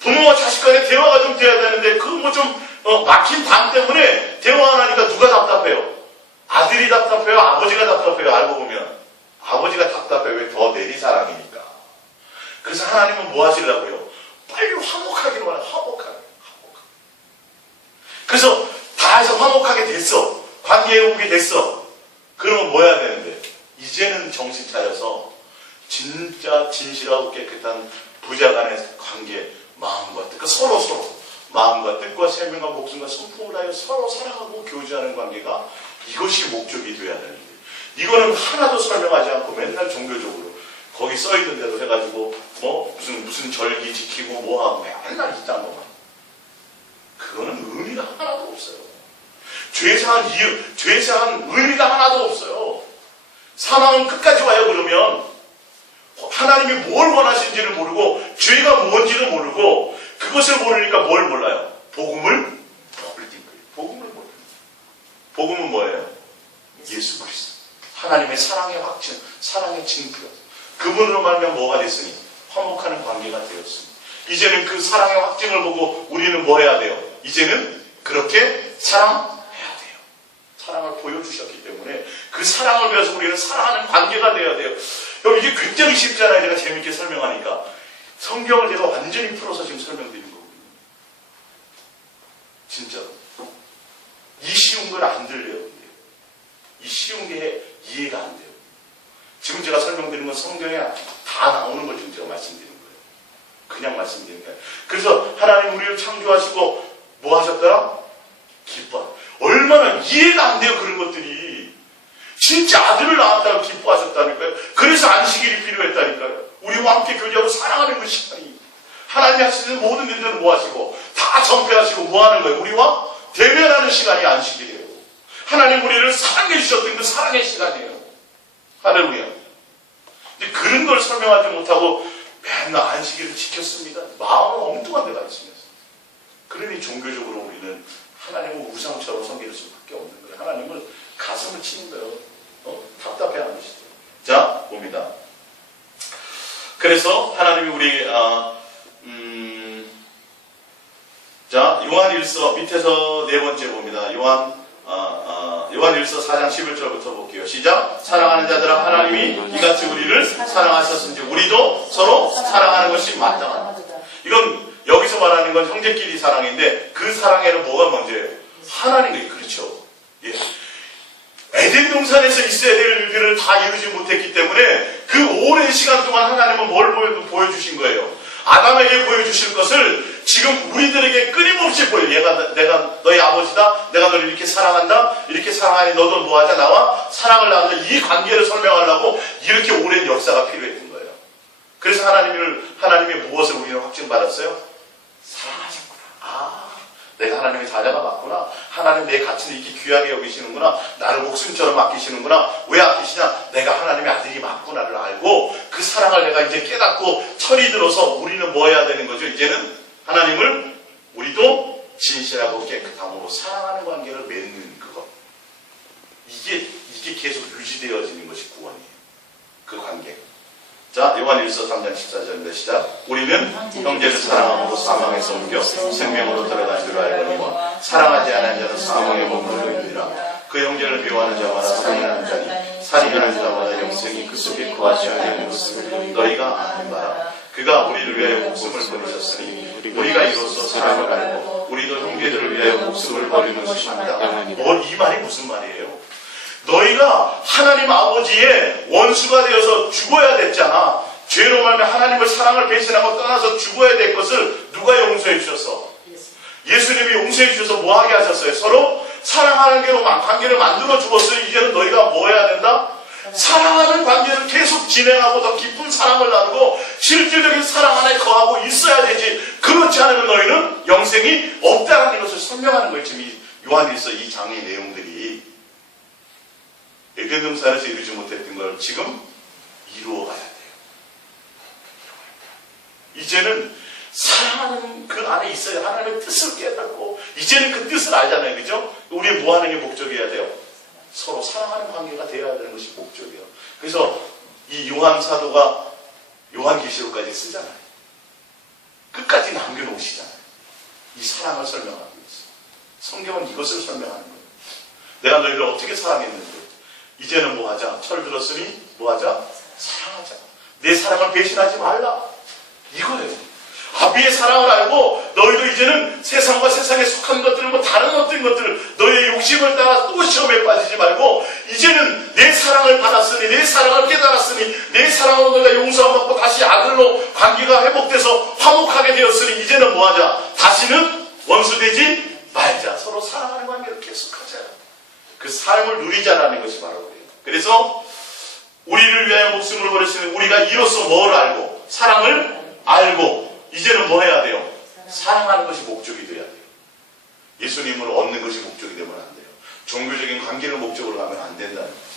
부모와 자식 간에 대화가 좀 돼야 되는데 그 뭐 좀 막힌 방 때문에 대화 안 하니까 누가 답답해요? 아들이 답답해요? 아버지가 답답해요? 알고 보면 아버지가 답답해요. 왜? 더 내리사랑이니까. 그래서 하나님은 뭐 하시려고요? 빨리 화목하기로 하는 화목하게. 그래서 다 해서 화목하게 됐어. 관계에 오게 됐어. 그러면 뭐 해야 되는데? 이제는 정신 차려서 진짜 진실하고 깨끗한 부자 간의 관계, 마음과 뜻, 서로 마음과 뜻과 생명과 목숨과 성품을 다하여 서로 사랑하고 교제하는 관계가 이것이 목적이 되어야 되는데, 이거는 하나도 설명하지 않고 맨날 종교적으로 거기 써있는 대로 해가지고 뭐 무슨 절기 지키고 뭐하고 맨날 이딴 것만, 그거는 의미가 하나도 없어요. 죄사한 이유, 죄사한 의미가 하나도 없어요. 사망은 끝까지 와요. 그러면 하나님이 뭘 원하시는지를 모르고 죄가 뭔지를 모르고, 그것을 모르니까 뭘 몰라요? 복음을 버린 거예요. 복음을 몰라요. 복음은 뭐예요? 예수 그리스도. 하나님의 사랑의 확증, 사랑의 증표. 그분으로 말하면 뭐가 됐으니? 화목하는 관계가 되었으니. 이제는 그 사랑의 확증을 보고 우리는 뭐 해야 돼요? 이제는 그렇게 사랑해야 돼요. 사랑을 보여주셨기 때문에 그 사랑을 배워서 우리는 사랑하는 관계가 되어야 돼요. 여러분, 이게 굉장히 쉽잖아요. 제가 재밌게 설명하니까. 성경을 제가 완전히 풀어서 지금 설명드린 거거든요. 진짜로. 이 쉬운 건 안 들려요. 이 쉬운 게 이해가 안 돼요. 지금 제가 설명드린 건 성경에 다 나오는 걸 지금 제가 말씀드리는 거예요. 그냥 말씀드리는 거예요. 그래서 하나님 우리를 창조하시고 뭐 하셨더라? 기뻐. 얼마나 이해가 안 돼요. 그런 것들이. 진짜 아들을 낳았다고 기뻐하셨다니까요. 그래서 안식일이 필요했다니까요. 우리와 함께 교제하고 사랑하는 그 시간이, 하나님이 하시는 모든 일들을 뭐 하시고 다 전폐하시고 뭐 하는 거예요? 우리와 대면하는 시간이 안식일이에요. 하나님 우리를 사랑해 주셨던 그 사랑의 시간이에요. 할렐루야. 근데 그런 걸 설명하지 못하고 맨날 안식일을 지켰습니다. 마음은 엉뚱한 데가 있습니다. 그러니 종교적으로 우리는 하나님을 우상처럼 섬길 수밖에 없는 거예요. 하나님을 가슴을 치는 거예요. 답답해하는 것이죠. 자, 봅니다. 그래서 하나님이 우리 자, 요한일서 밑에서 네 번째 봅니다. 요한일서 4장 11절부터 볼게요. 시작. 사랑하는 자들아, 하나님이 이같이 우리를 사랑하셨은지 우리도 서로 사랑하는 것이 마땅하다. 이건 여기서 말하는 건 형제끼리 사랑인데, 그 사랑에는 뭐가 먼저예요? 하나님이. 그렇죠. 예. 에덴 동산에서 있어야 될 일들을 다 이루지 못했기 때문에 그 오랜 시간 동안 하나님은 뭘 보여주신 거예요? 아담에게 보여주실 것을 지금 우리들에게 끊임없이 보여요. 내가 너희 아버지다. 내가 너를 이렇게 사랑한다. 이렇게 사랑하니 너도 뭐하자? 나와 사랑을 나누자. 이 관계를 설명하려고 이렇게 오랜 역사가 필요했던 거예요. 그래서 하나님이 무엇을 우리는 확증받았어요? 사랑하셨구나. 내가 하나님의 자녀가 맞구나. 하나님 내 가치를 이렇게 귀하게 여기시는구나. 나를 목숨처럼 아끼시는구나. 왜 아끼시냐? 내가 하나님의 아들이 맞구나를 알고 그 사랑을 내가 이제 깨닫고 철이 들어서 우리는 뭐 해야 되는 거죠? 이제는 하나님을 우리도 진실하고 깨끗함으로 사랑하는 관계를 맺는 그것. 이게 계속 유지되어지는 것이 구원이에요. 그 관계. 자, 요한일서 3장 14절입니다. 시작. 우리는 형제를 사랑하고 사망에서 옮겨 생명으로 들어간 줄 알거니와 사랑하지 않은 자는 사망에 머물러 있느니라. 그 형제를 미워하는 자마다 살인하는 자니 살인하는 자마다 영생이 그 속에 거하지 아니하는 것을 너희가 아는 바라. 그가 우리를 위하여 목숨을 버리셨으니 우리가 이로써 사랑을 알고 우리도 형제들을 위하여 목숨을 버리는 것입니다. 이 말이 무슨 말이에요? 너희가 하나님 아버지의 원수가 되어서 죽어야 됐잖아. 죄로 말며 하나님의 사랑을 배신하고 떠나서 죽어야 될 것을 누가 용서해 주셨어? 예수님이 용서해 주셔서 뭐 하게 하셨어요? 서로 사랑하는 게로 관계를 만들어 주었어요. 이제는 너희가 뭐 해야 된다? 사랑하는 관계를 계속 진행하고 더 깊은 사랑을 나누고 실질적인 사랑 안에 거하고 있어야 되지. 그렇지 않으면 너희는 영생이 없다는 것을 설명하는 거예요. 지금 이 요한일서 이 장의 내용들이 에덴 동산에서 이루지 못했던 걸 지금 이루어가야 돼요. 이제는 사랑하는 그 안에 있어야 하나님의 뜻을 깨닫고 이제는 그 뜻을 알잖아요. 그죠? 우리 뭐 하는 게 목적이어야 돼요? 서로 사랑하는 관계가 되어야 되는 것이 목적이에요. 그래서 이 요한 사도가 요한계시록까지 쓰잖아요. 끝까지 남겨놓으시잖아요. 이 사랑을 설명하고 있어요. 성경은 이것을 설명하는 거예요. 내가 너희를 어떻게 사랑했는지 이제는 뭐 하자? 철 들었으니 뭐 하자? 사랑하자. 내 사랑을 배신하지 말라. 이거예요. 아비의 사랑을 알고 너희도 이제는 세상과 세상에 속한 것들을 뭐 다른 어떤 것들을 너희의 욕심을 따라 또 시험에 빠지지 말고 이제는 내 사랑을 받았으니 내 사랑을 깨달았으니 내 사랑으로 너희가 용서함 받고 다시 아들로 관계가 회복돼서 화목하게 되었으니 이제는 뭐하자? 다시는 원수되지 말자. 서로 사랑하는 관계를 계속하자. 그 삶을 누리자라는 것이 바로 그래요. 그래서 우리를 위하여 목숨을 버렸으니 우리가 이로써 뭘 알고 사랑을 알고 이제는 뭐 해야 돼요? 사랑하는 것이 목적이 돼야 돼요. 예수님을 얻는 것이 목적이 되면 안 돼요. 종교적인 관계를 목적으로 하면 안 된다는 거예요.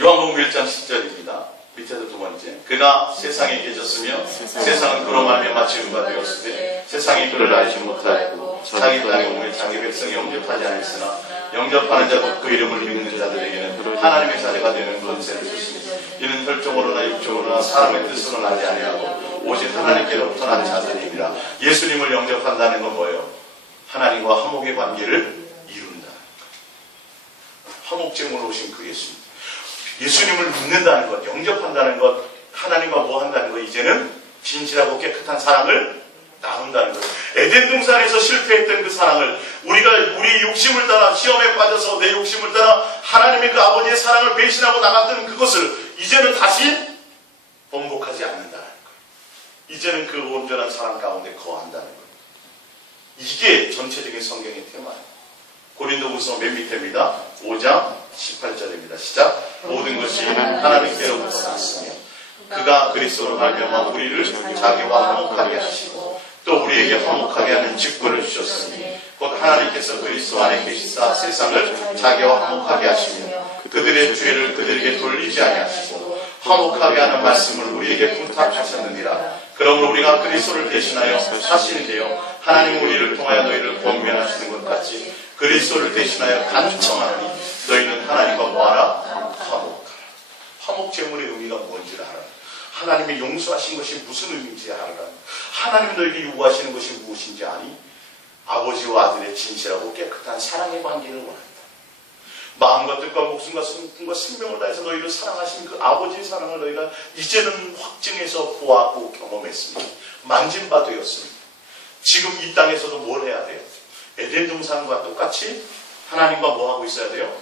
요한복음 1장 10절입니다. 밑에서 두 번째. 그가 세상에 계셨으며 세상은 그로 말미암아 지은 바 되었으되 세상이 그를 알지 못하였고 자기 땅에 오매 자기 백성이 영접하지 않았으나 영접하는 자 곧 그 이름을 믿는 자들에게는 하나님의 자녀가 되는 권세를 주시니 이는 혈종으로나 육종으로나 사람의 뜻으로 나지 아니하고 오직 하나님께로부터 난 자들이니라. 예수님을 영접한다는 건 뭐예요? 하나님과 화목의 관계를 이룬다는 거예요. 화목제물로 오신 그 예수님. 예수님을 믿는다는 것, 영접한다는 것, 하나님과 뭐 한다는 것, 이제는 진실하고 깨끗한 사랑을 나눈다는 것. 에덴 동산에서 실패했던 그 사랑을 우리의 욕심을 따라 시험에 빠져서 내 욕심을 따라 하나님의 그 아버지의 사랑을 배신하고 나갔던 그것을 이제는 다시 번복하지 않는다는 것. 이제는 그 온전한 사랑 가운데 거한다는 것. 이게 전체적인 성경의 테마예요. 고린도후서 맨 밑에입니다. 5장 18절입니다. 시작. 모든 것이 하나님께로부터 났으며 그가 그리스도로 말미암아 우리를 자기와 화목하게 하시고 또 우리에게 화목하게 하는 직분을 주셨으니 곧 하나님께서 그리스도 안에 계시사 세상을 자기와 화목하게 하시며 그들의 죄를 그들에게 돌리지 아니하시고 화목하게 하는 말씀을 우리에게 부탁하셨느니라. 그러므로 우리가 그리스도를 대신하여 사신이 되어 하나님 우리를 통하여 너희를 권면하시는 것 같이 그리스도를 대신하여 간청하니 너희는 하나님과 뭐하라? 화목하라. 화목제물의 의미가 뭔지를 알아라. 하나님이 용서하신 것이 무슨 의미인지 알아라. 하나님이 너에게 요구하시는 것이 무엇인지 아니? 아버지와 아들의 진실하고 깨끗한 사랑의 관계를 원한다. 마음과 뜻과 목숨과 성품과 생명을 다해서 너희를 사랑하신 그 아버지의 사랑을 너희가 이제는 확증해서 보았고 경험했습니다. 만진 바 되었습니다. 지금 이 땅에서도 뭘 해야 돼요? 에덴 동산과 똑같이 하나님과 뭐 하고 있어야 돼요?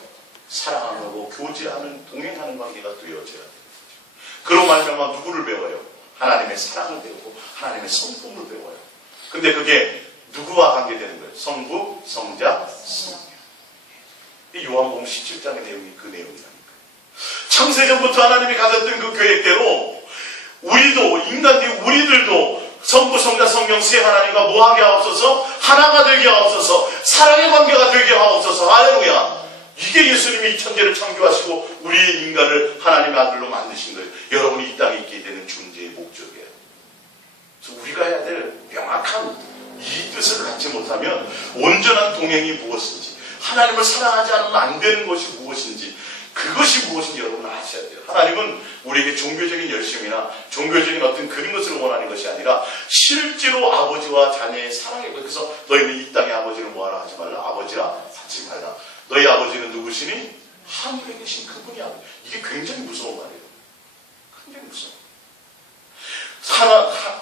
사랑하고 교제하는 동행하는 관계가 되어져야 돼요. 그로 말미암아 누구를 배워요? 하나님의 사랑을 배우고 하나님의 성품을 배워요. 근데 그게 누구와 관계되는 거예요? 성부, 성자, 성령. 이 요한복음 17장의 내용이 그 내용이라니까요. 창세전부터 하나님이 가졌던 그 계획대로 우리도 인간들 우리들도 성부, 성자, 성령 세 하나님과 뭐하게 하옵소서? 하나가 되게 하옵소서. 사랑의 관계가 되게 하옵소서. 할렐루야. 이게 예수님이 이 천지를 창조하시고 우리의 인간을 하나님의 아들로 만드신 거예요. 여러분이 이 땅에 있게 되는 존재의 목적이에요. 그래서 우리가 해야 될 명확한 이 뜻을 갖지 못하면 온전한 동행이 무엇인지 하나님을 사랑하지 않으면 안 되는 것이 무엇인지 그것이 무엇인지 여러분은 아셔야 돼요. 하나님은 우리에게 종교적인 열심이나 종교적인 어떤 그런 것을 원하는 것이 아니라 실제로 아버지와 자녀의 사랑이고 그래서 너희는 이 땅에 아버지를 뭐하라 하지 말라. 아버지라 하지 말라. 너희 아버지는 누구시니? 하늘에 계신 그분이 이게 굉장히 무서운 말이에요. 굉장히 무서워.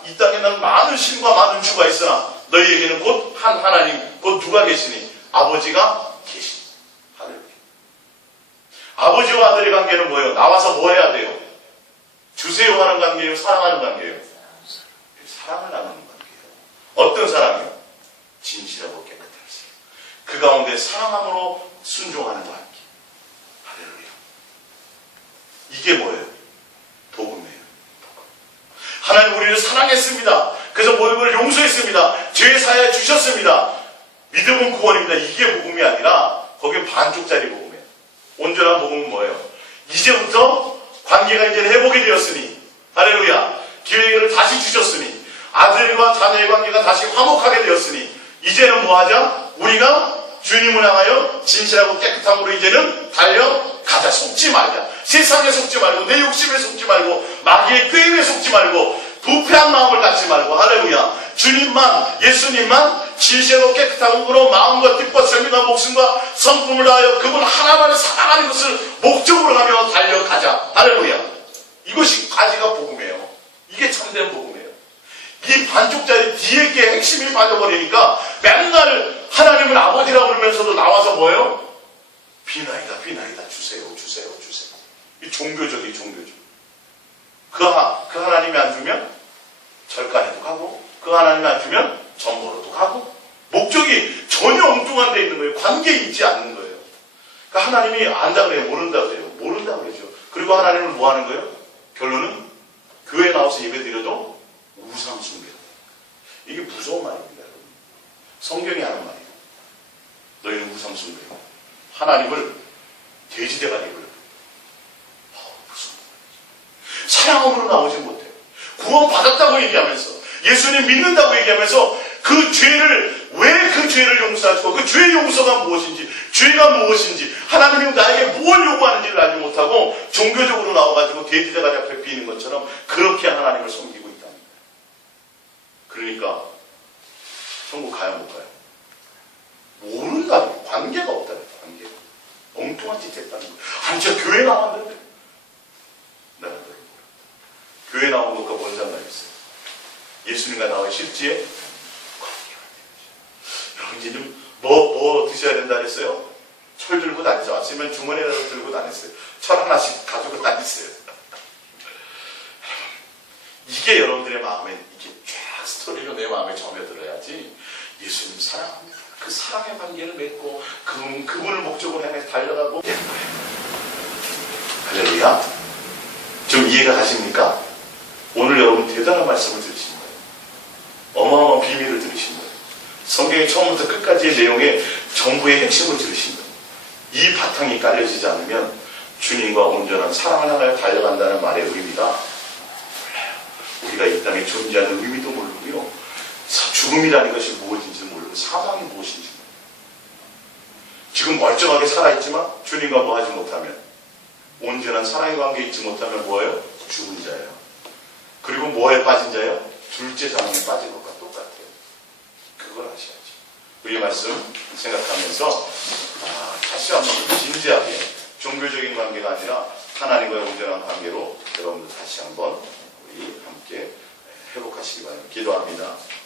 이 땅에는 많은 신과 많은 주가 있으나 너희에게는 곧 한 하나님 곧 누가 계시니? 아버지가 계시니. 할렐루야. 아버지와 아들의 관계는 뭐예요? 나와서 뭐 해야 돼요? 주세요 하는 관계예요? 사랑하는 관계예요? 사랑을 나누는 관계예요. 어떤 사랑이요? 진실하고 깨끗한 사랑. 그 가운데 사랑함으로 순종하는 관계. 할렐루야. 이게 뭐예요? 복음이에요. 하나님 우리를 사랑했습니다. 그래서 모든 걸 용서했습니다. 죄 사해 주셨습니다. 믿음은 구원입니다. 이게 복음이 아니라 거기에 반쪽짜리 복음이에요. 온전한 복음은 뭐예요? 이제부터 관계가 이제 회복이 되었으니 할렐루야. 기회를 다시 주셨으니 아들과 자녀의 관계가 다시 화목하게 되었으니 이제는 뭐하자? 우리가 주님을 향하여 진실하고 깨끗함으로 이제는 달려가자. 속지 말자. 세상에 속지 말고 내 욕심에 속지 말고 마귀의 꾀임에 속지 말고 부패한 마음을 갖지 말고 할렐루야. 주님만 예수님만 진실하고 깨끗함으로 마음과 뜻과 생명과 목숨과 성품을 다하여 그분 하나만을 사랑하는 것을 목적으로 하며 달려가자. 할렐루야. 이것이 가지가 복음이에요. 이게 참된 복음이에요. 이 반쪽짜리 뒤에 게 핵심이 빠져버리니까 맨날 하나님을 아버지라고 그러면서도 나와서 뭐예요? 비나이다, 비나이다, 주세요, 주세요, 주세요. 이 종교적이 종교적. 그 하나님이 안 주면 절간에도 가고, 그 하나님이 안 주면 전보로도 가고, 목적이 전혀 엉뚱한 데 있는 거예요. 관계에 있지 않는 거예요. 그러니까 하나님이 안다 그래요? 모른다 그래요? 모른다 그러죠. 그리고 하나님을 뭐 하는 거예요? 결론은 교회에 나와서 예배 드려도 우상 숭배. 이게 무서운 말입니다, 여러분. 성경이 하는 말이에요. 너희는 우상 숭배. 하나님을 돼지대가리로. 무슨 말이죠? 사랑으로 나오지 못해요. 구원받았다고 얘기하면서, 예수님 믿는다고 얘기하면서 그 죄를, 왜 그 죄를 용서하시고 그 죄의 용서가 무엇인지, 죄가 무엇인지, 하나님이 나에게 뭘 요구하는지를 알지 못하고 종교적으로 나와가지고 돼지대가리 앞에 비는 것처럼 그렇게 하나님을 섬기고 있다는 거예요. 그러니까 천국 가요 못 가요? 모른다는 거예요. 관계가 없다는 거예요. 관계가. 엉뚱한 짓 했다는 거예요. 아니 진짜 교회 나왔는데 내가 너를 모른다. 교회 나온 것과 뭔 상관이 있어요? 예수님과 나와의 실지에 여러분 이제 좀 뭐 드셔야 된다 그랬어요? 철 들고 다니죠. 아침엔 주머니에다 들고 다녔어요. 철 하나씩 가지고 다녔어요. 이게 여러분들의 마음에 이렇게 쫙 스토리로 내 마음에 점여들어야지. 예수님 사랑합니다. 그 사랑의 관계를 맺고 그분을 목적으로 향해 달려가고 되는 거예요. 할렐루야. 좀 이해가 가십니까? 오늘 여러분 대단한 말씀을 들으신 거예요. 어마어마한 비밀을 들으신 거예요. 성경의 처음부터 끝까지의 내용의 전부의 핵심을 들으신 거예요. 이 바탕이 깔려지지 않으면 주님과 온전한 사랑을 향하여 달려간다는 말의 의미가 몰라요. 우리가 이 땅에 존재하는 의미도 모르고요. 죽음이라는 것이 무엇인지 모르고 사망이 무엇인지 모르고 지금 멀쩡하게 살아있지만 주님과 뭐 하지 못하면, 온전한 사랑의 관계에 있지 못하면 뭐예요? 죽은 자예요. 그리고 뭐에 빠진 자예요? 둘째 사랑에 빠진 것과 똑같아요. 그걸 아셔야죠. 이 말씀 생각하면서 다시 한번 진지하게 종교적인 관계가 아니라 하나님과의 온전한 관계로 여러분들 다시 한번 우리 함께 회복하시기 바랍니다. 기도합니다.